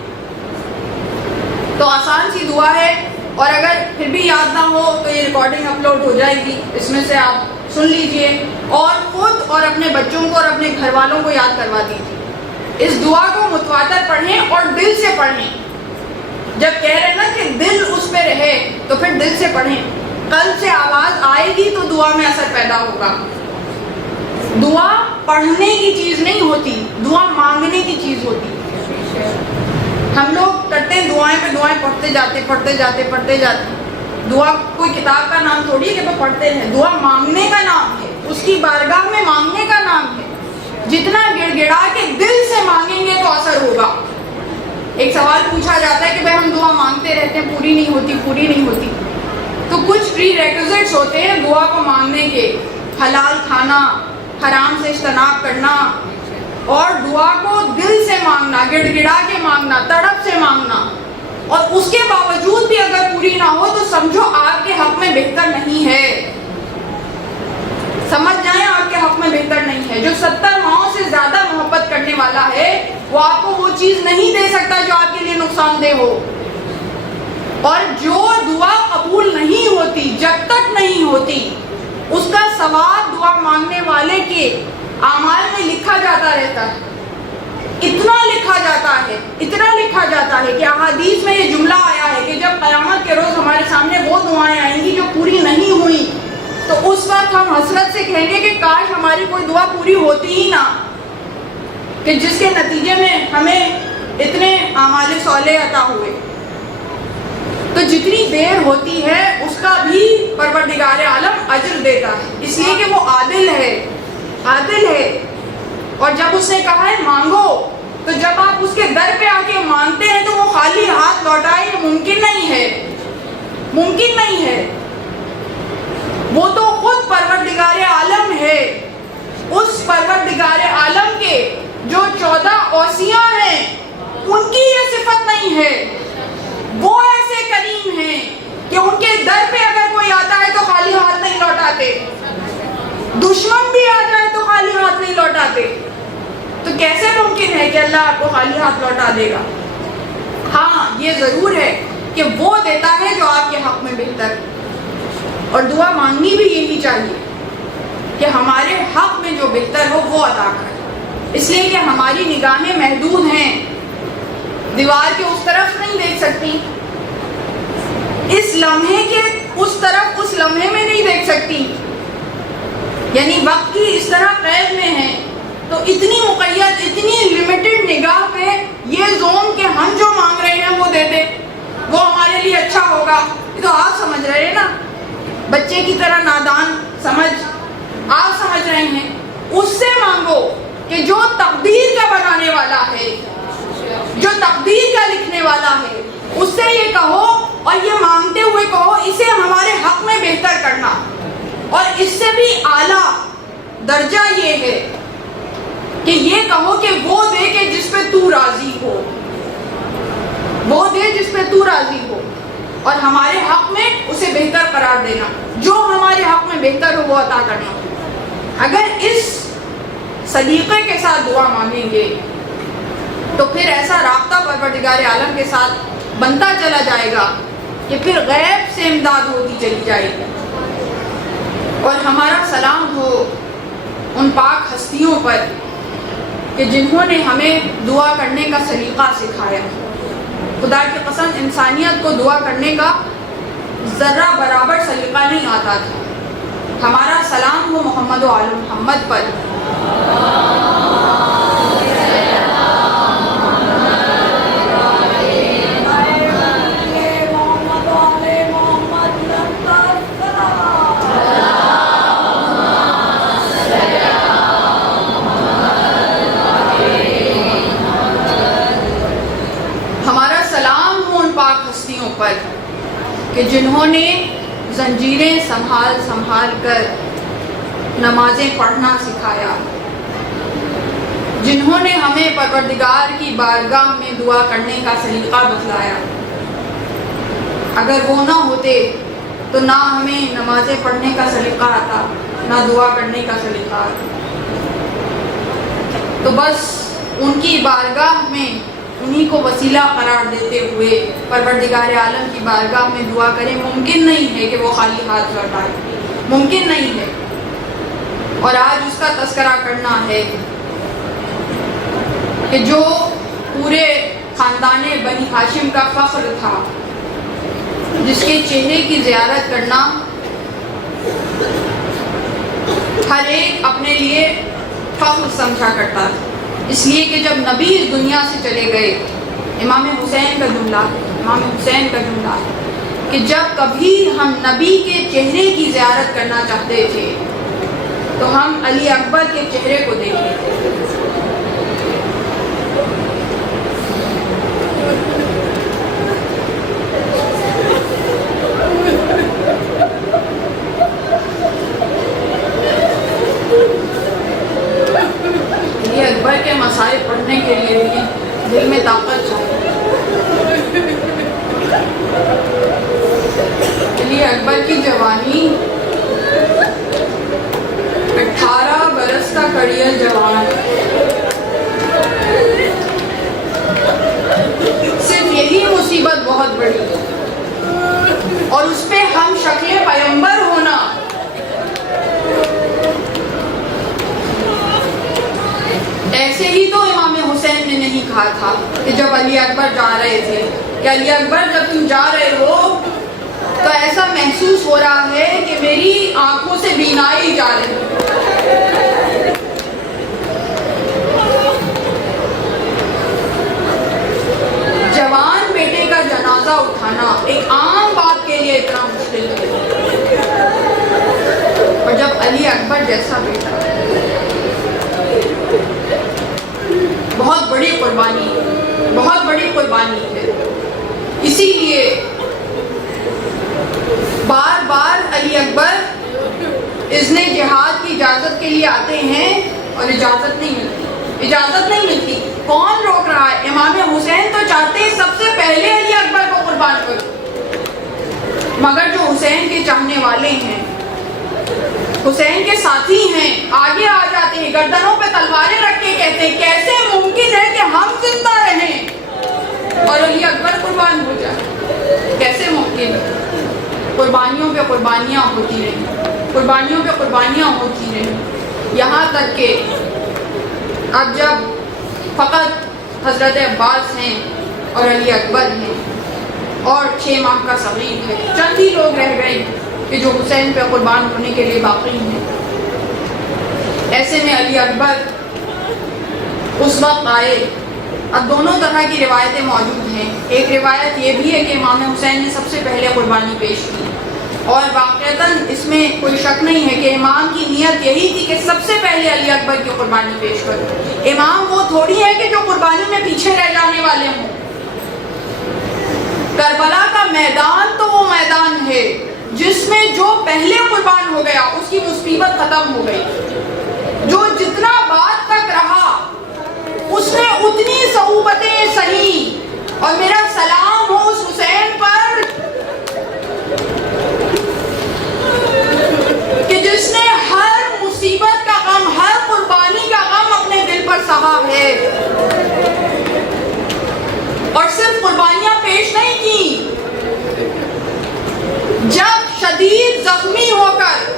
تو آسان سی دعا ہے، اور اگر پھر بھی یاد نہ ہو تو یہ ریکارڈنگ اپلوڈ ہو جائے گی، اس میں سے آپ سن لیجئے اور خود اور اپنے بچوں کو اور اپنے گھر والوں کو یاد کروا دیجیے۔ اس دعا کو متواتر پڑھیں اور دل سے پڑھیں۔ جب کہہ رہے نا کہ دل اس پہ رہے تو پھر دل سے پڑھیں، قلب سے آواز آئے گی تو دعا میں اثر پیدا ہوگا۔ دعا پڑھنے کی چیز نہیں ہوتی، دعا مانگنے کی چیز ہوتی۔ ہم لوگ کرتے ہیں دعائیں پہ دعائیں، پڑھتے جاتے۔ دعا کوئی کتاب کا نام تھوڑی ہے کہ وہ پڑھتے ہیں، دعا مانگنے کا نام ہے۔ اس کی بارگاہ میں مانگنے کا نام ہے. جتنا گڑ گڑا کے دل سے مانگیں گے تو اثر ہوگا. ایک سوال پوچھا جاتا ہے کہ بھائی ہم دعا مانگتے رہتے ہیں, پوری نہیں ہوتی. تو کچھ پری ریکوزٹس ہوتے ہیں دعا کو مانگنے کے. حلال کھانا, حرام سے اجتناب کرنا, اور دعا کو دل سے مانگنا, گڑ گڑا کے مانگنا, تڑپ سے مانگنا. اور اس کے باوجود بھی اگر پوری نہ ہو تو سمجھو آپ کے حق میں بہتر نہیں ہے. سمجھ جائیں آپ کے حق میں بہتر نہیں ہے. جو 70 ماؤں سے زیادہ محبت کرنے والا ہے وہ آپ کو وہ چیز نہیں دے سکتا جو آپ کے لیے نقصان دہ ہو. اور جو دعا قبول نہیں ہوتی جب تک نہیں ہوتی, اس کا ثواب دعا مانگنے والے کے اعمال میں لکھا جاتا رہتا ہے. اتنا لکھا جاتا ہے کہ احادیث میں یہ جملہ آیا ہے کہ جب قیامت کے روز ہمارے سامنے وہ دعائیں آئیں گی جو پوری نہیں ہوئی, تو اس وقت ہم حسرت سے کہیں گے کہ کاش ہماری کوئی دعا پوری ہوتی ہی نہ, کہ جس کے نتیجے میں ہمیں اتنے اعمال صالح عطا ہوئے. تو جتنی دیر ہوتی ہے اس کا بھی پروردگار عالم اجر دیتا ہے, اس لیے کہ وہ عادل ہے. اور جب اس نے کہا ہے مانگو, تو جب آپ اس کے در پہ آ کے مانگتے ہیں تو وہ خالی ہاتھ لوٹائے, یہ ممکن نہیں ہے. وہ تو خود پروردگار عالم ہے. اس پروردگار عالم کے جو 14 اوصیاء ہیں ان کی یہ صفت نہیں ہے. وہ ایسے کریم ہیں کہ ان کے در پہ اگر کوئی آتا ہے تو خالی ہاتھ نہیں لوٹاتے, دشمن بھی آ جائے تو خالی ہاتھ نہیں لوٹاتے. تو کیسے ممکن ہے کہ اللہ آپ کو خالی ہاتھ لوٹا دے گا؟ ہاں یہ ضرور ہے کہ وہ دیتا ہے جو آپ کے حق میں بہتر. اور دعا مانگنی بھی یہی چاہیے کہ ہمارے حق میں جو بہتر ہو وہ عطا کرے. اس لیے کہ ہماری نگاہیں محدود ہیں, دیوار کے اس طرف نہیں دیکھ سکتی, اس لمحے کے اس طرف اس لمحے میں نہیں دیکھ سکتی. یعنی وقت کی اس طرح قید میں ہے تو اتنی مقید, اتنی لمیٹڈ نگاہ پہ یہ زوم کہ ہم جو مانگ رہے ہیں وہ دے دے, وہ ہمارے لیے اچھا ہوگا. یہ تو آپ سمجھ رہے ہیں نا, بچے کی طرح نادان سمجھ, آپ سمجھ رہے ہیں. اس سے مانگو کہ جو تقدیر کا بنانے والا ہے, جو تقدیر کا لکھنے والا ہے, اس سے یہ کہو, اور یہ مانگتے ہوئے کہو اسے ہمارے حق میں بہتر کرنا. اور اس سے بھی اعلیٰ درجہ یہ ہے کہ یہ کہو کہ وہ دے کہ جس پہ تو راضی ہو, وہ دے جس پہ تو راضی ہو, اور ہمارے حق میں اسے بہتر قرار دینا, جو ہمارے حق میں بہتر ہو وہ عطا کرنا. اگر اس سلیقے کے ساتھ دعا مانگیں گے تو پھر ایسا رابطہ پروردگار عالم کے ساتھ بنتا چلا جائے گا کہ پھر غیب سے امداد ہوتی چلی جائے گی. اور ہمارا سلام ہو ان پاک ہستیوں پر کہ جنہوں نے ہمیں دعا کرنے کا سلیقہ سکھایا. خدا کی قسم انسانیت کو دعا کرنے کا ذرہ برابر سلیقہ نہیں آتا تھا. ہمارا سلام ہو محمد و آل محمد پر. پر کہ جنہوں نے زنجیریں سنبھال کر نمازیں پڑھنا سکھایا, جنہوں نے ہمیں پروردگار کی بارگاہ میں دعا کرنے کا سلیقہ بتلایا. اگر وہ نہ ہوتے تو نہ ہمیں نمازیں پڑھنے کا سلیقہ آتا, نہ دعا کرنے کا سلیقہ آتا. تو بس ان کی بارگاہ میں انہی کو وسیلہ قرار دیتے ہوئے پروردگار عالم کی بارگاہ میں دعا کریں. ممکن نہیں ہے کہ وہ خالی ہاتھ لوٹائے, ممکن نہیں ہے. اور آج اس کا تذکرہ کرنا ہے کہ جو پورے خاندان بنی ہاشم کا فخر تھا, جس کے چہرے کی زیارت کرنا ہر ایک اپنے لیے فخر سمجھا کرتا تھا. اس لیے کہ جب نبی اس دنیا سے چلے گئے, امام حسین کا جملہ کہ جب کبھی ہم نبی کے چہرے کی زیارت کرنا چاہتے تھے تو ہم علی اکبر کے چہرے کو دیکھیں۔ علی اکبر کے مسائل پڑھنے کے لیے بھی دل میں طاقت چاہیے۔ علی اکبر کی جوانی 18 برس کا کڑیل جوان، صرف یہی مصیبت بہت بڑی ہے، اور اس پہ ہم شکل پیغمبر ہونا۔ ایسے ہی تو امام حسین نے نہیں کہا تھا کہ جب علی اکبر جا رہے تھے کہ علی اکبر جب تم جا رہے ہو تو ایسا محسوس ہو رہا ہے کہ میری آنکھوں سے بینائی جا رہی ہے۔ جوان بیٹے کا جنازہ اٹھانا ایک عام بات کے لیے اتنا مشکل ہے، اور جب علی اکبر جیسا بیٹا، بہت بڑی قربانی، بہت بڑی قربانی ہے۔ اسی لیے بار بار علی اکبر اذن جہاد کی اجازت کے لیے آتے ہیں اور اجازت نہیں ملتی۔ کون روک رہا ہے؟ امام حسین تو چاہتے ہیں سب سے پہلے علی اکبر کو قربان کرو، مگر جو حسین کے چاہنے والے ہیں، حسین کے ساتھی ہیں، آگے آ جاتے ہیں، گردنوں پہ تلواریں رکھ کے کہتے ہیں کیسے ممکن ہے کہ ہم زندہ رہیں اور علی اکبر قربان ہو جائے؟ کیسے ممکن ہے؟ قربانیوں پہ قربانیاں ہوتی رہیں، قربانیوں پہ قربانیاں ہوتی رہیں، یہاں تک کہ اب جب فقط حضرت عباس ہیں اور علی اکبر ہیں اور 6 ماہ کا صغیر ہے، چند ہی لوگ رہ گئے کہ جو حسین پہ قربان ہونے کے لیے باقی ہیں۔ ایسے میں علی اکبر اس وقت آئے۔ اب دونوں طرح کی روایتیں موجود ہیں۔ ایک روایت یہ بھی ہے کہ امام حسین نے سب سے پہلے قربانی پیش کی، اور واقعتاً اس میں کوئی شک نہیں ہے کہ امام کی نیت یہی تھی کہ سب سے پہلے علی اکبر کی قربانی پیش کرو۔ امام وہ تھوڑی ہے کہ جو قربانی میں پیچھے رہ جانے والے ہوں۔ کربلا کا میدان تو وہ میدان ہے جس میں جو پہلے قربان ہو گیا اس کی مصیبت ختم ہو گئی، جو جتنا بعد تک رہا اس نے اتنی صعوبتیں سہی، اور میرا سلام ہو اس حسین پر کہ جس نے ہر مصیبت کا غم، ہر قربانی کا غم اپنے دل پر سہا ہے، اور صرف قربانیاں پیش نہیں کی، جب شدید زخمی ہو کر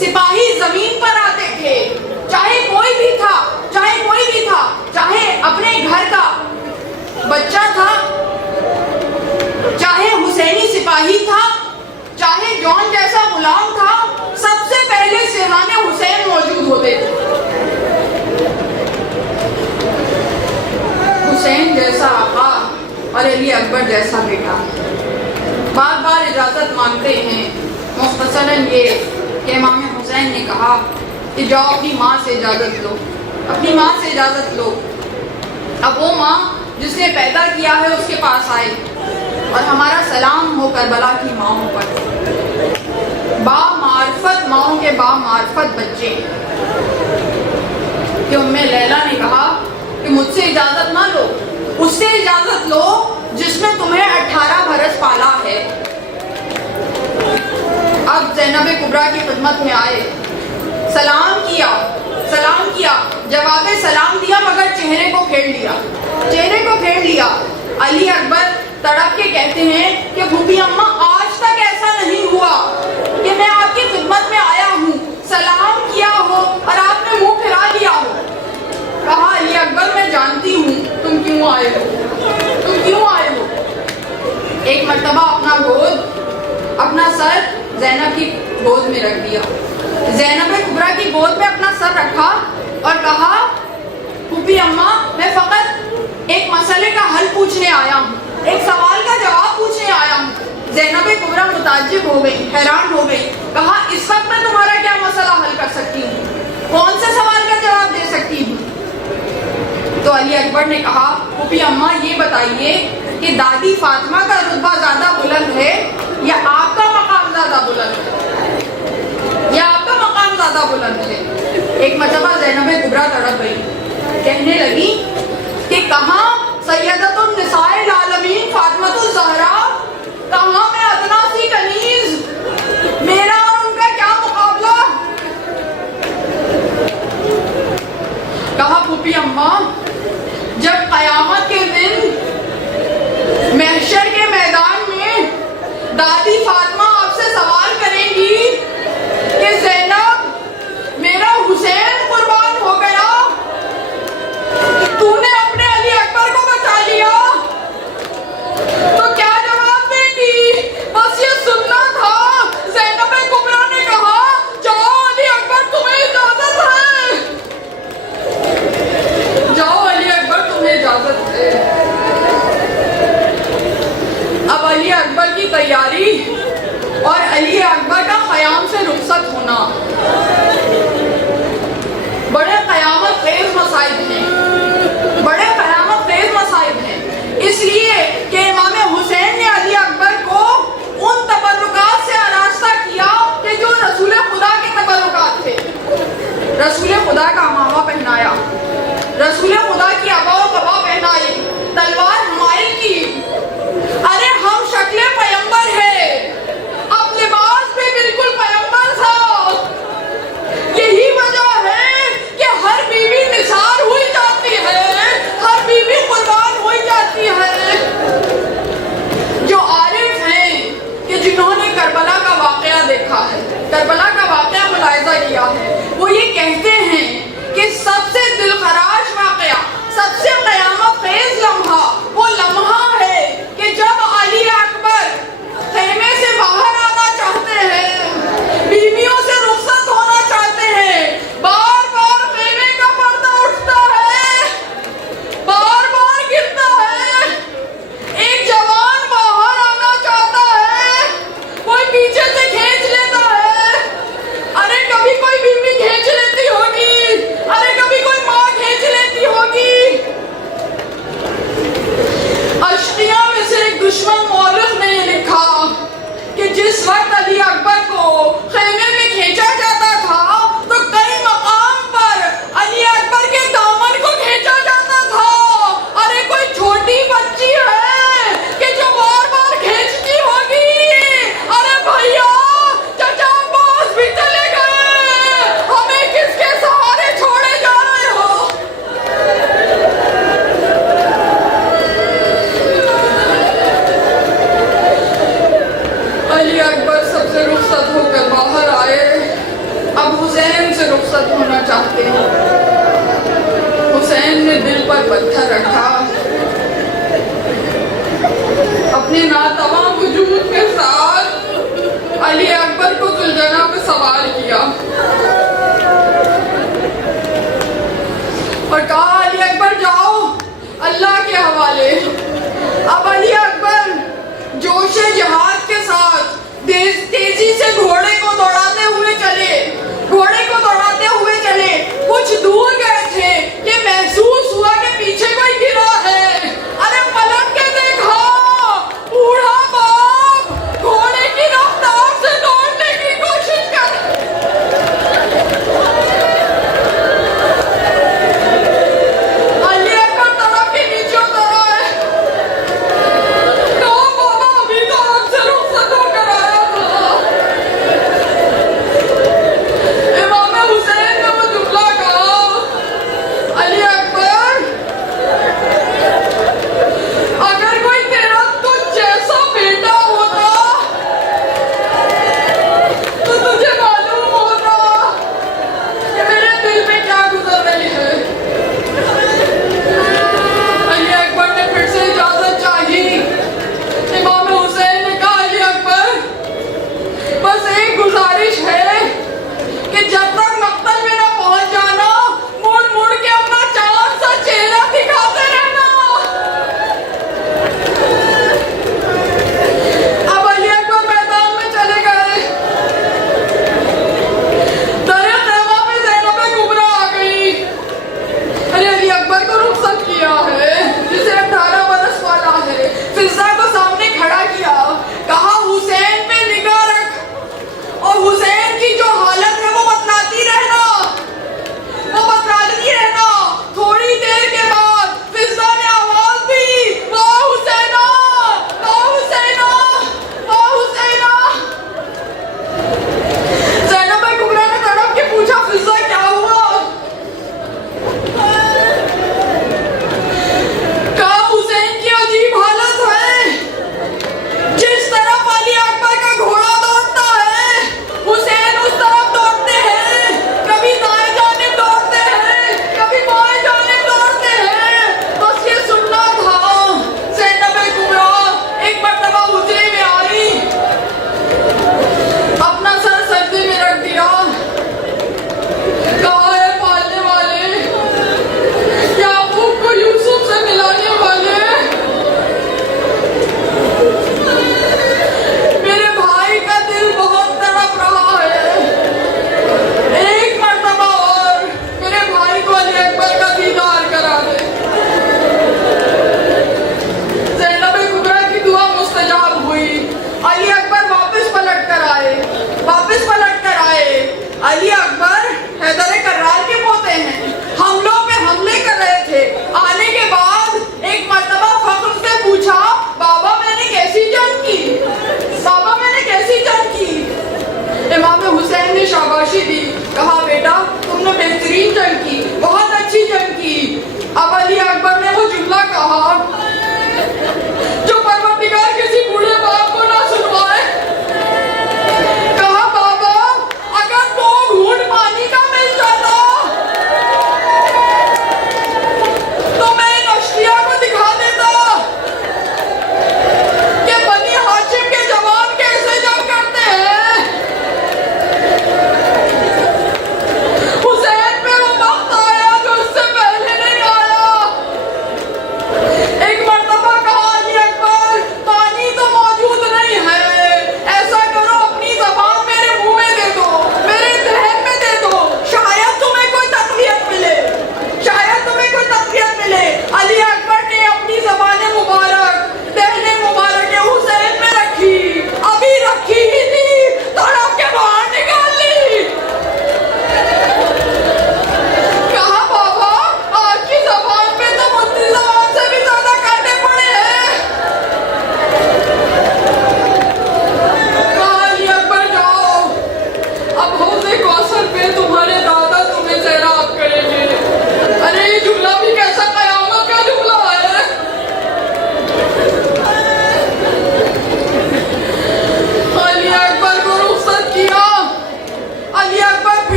سپاہی زمین پر آتے تھے، چاہے کوئی بھی تھا، چاہے اپنے گھر کا بچہ تھا، چاہے حسینی سپاہی تھا، چاہے جون جیسا غلام تھا، سب سے پہلے سرحان حسین موجود ہوتے تھے۔ حسین جیسا آقا اور علی اکبر جیسا بیٹا بار بار اجازت مانگتے ہیں۔ مختصراً یہ کہ امام حسین نے کہا کہ جاؤ اپنی ماں سے اجازت لو، اپنی ماں سے اجازت لو۔ اب وہ ماں جس نے پیدا کیا ہے اس کے پاس آئے، اور ہمارا سلام ہو کربلا کی ماؤں پر، با معرفت ماؤں کے با معرفت بچے، کہ ام لیلا نے کہا کہ مجھ سے اجازت نہ لو، اس سے اجازت لو جس نے تمہیں 18 برس پالا ہے۔ اب زینب کبریٰ کی خدمت میں آئے، سلام کیا، جواب سلام دیا، مگر چہرے کو پھیر لیا۔ علی اکبر تڑپ کے کہتے ہیں کہ پھوپھی اماں آج تک ایسا نہیں ہوا کہ میں آپ کی خدمت میں آیا ہوں، سلام کیا ہو اور آپ نے منہ پھرا لیا ہو۔ کہا علی اکبر میں جانتی ہوں تم کیوں آئے ہو۔ ایک مرتبہ اپنا سر زینب کی گود میں رکھ دیا، زینب کبریٰ کی گود میں اپنا سر رکھا اور کہا پھوپھی اماں میں فقط ایک مسئلے کا حل پوچھنے آیا ہوں، ایک سوال کا جواب پوچھنے آیا ہوں۔ زینب کبریٰ متعجب ہو گئی، حیران ہو گئی، کہا اس وقت میں تمہارا کیا مسئلہ حل کر سکتی ہوں؟ پیغمبر نے کہا پھوپھی اماں یہ بتائیے کہ دادی فاطمہ کا رتبہ زیادہ بلند ہے یا آپ کا مقام زیادہ بلند ہے؟ یا آپ کا مقام زیادہ بلند ہے؟ ایک مرتبہ زینب کبریٰ تڑپ گئی، کہنے لگی کہ کہاں سیدۃ النساء العالمین فاطمہ الزہرا، کہاں میں ادنا سی کنیز، میرا اور ان کا کیا مقابلہ؟ کہا پھوپھی اماں جب قیامت کے دن محشر کے میدان میں دادی فاطمہ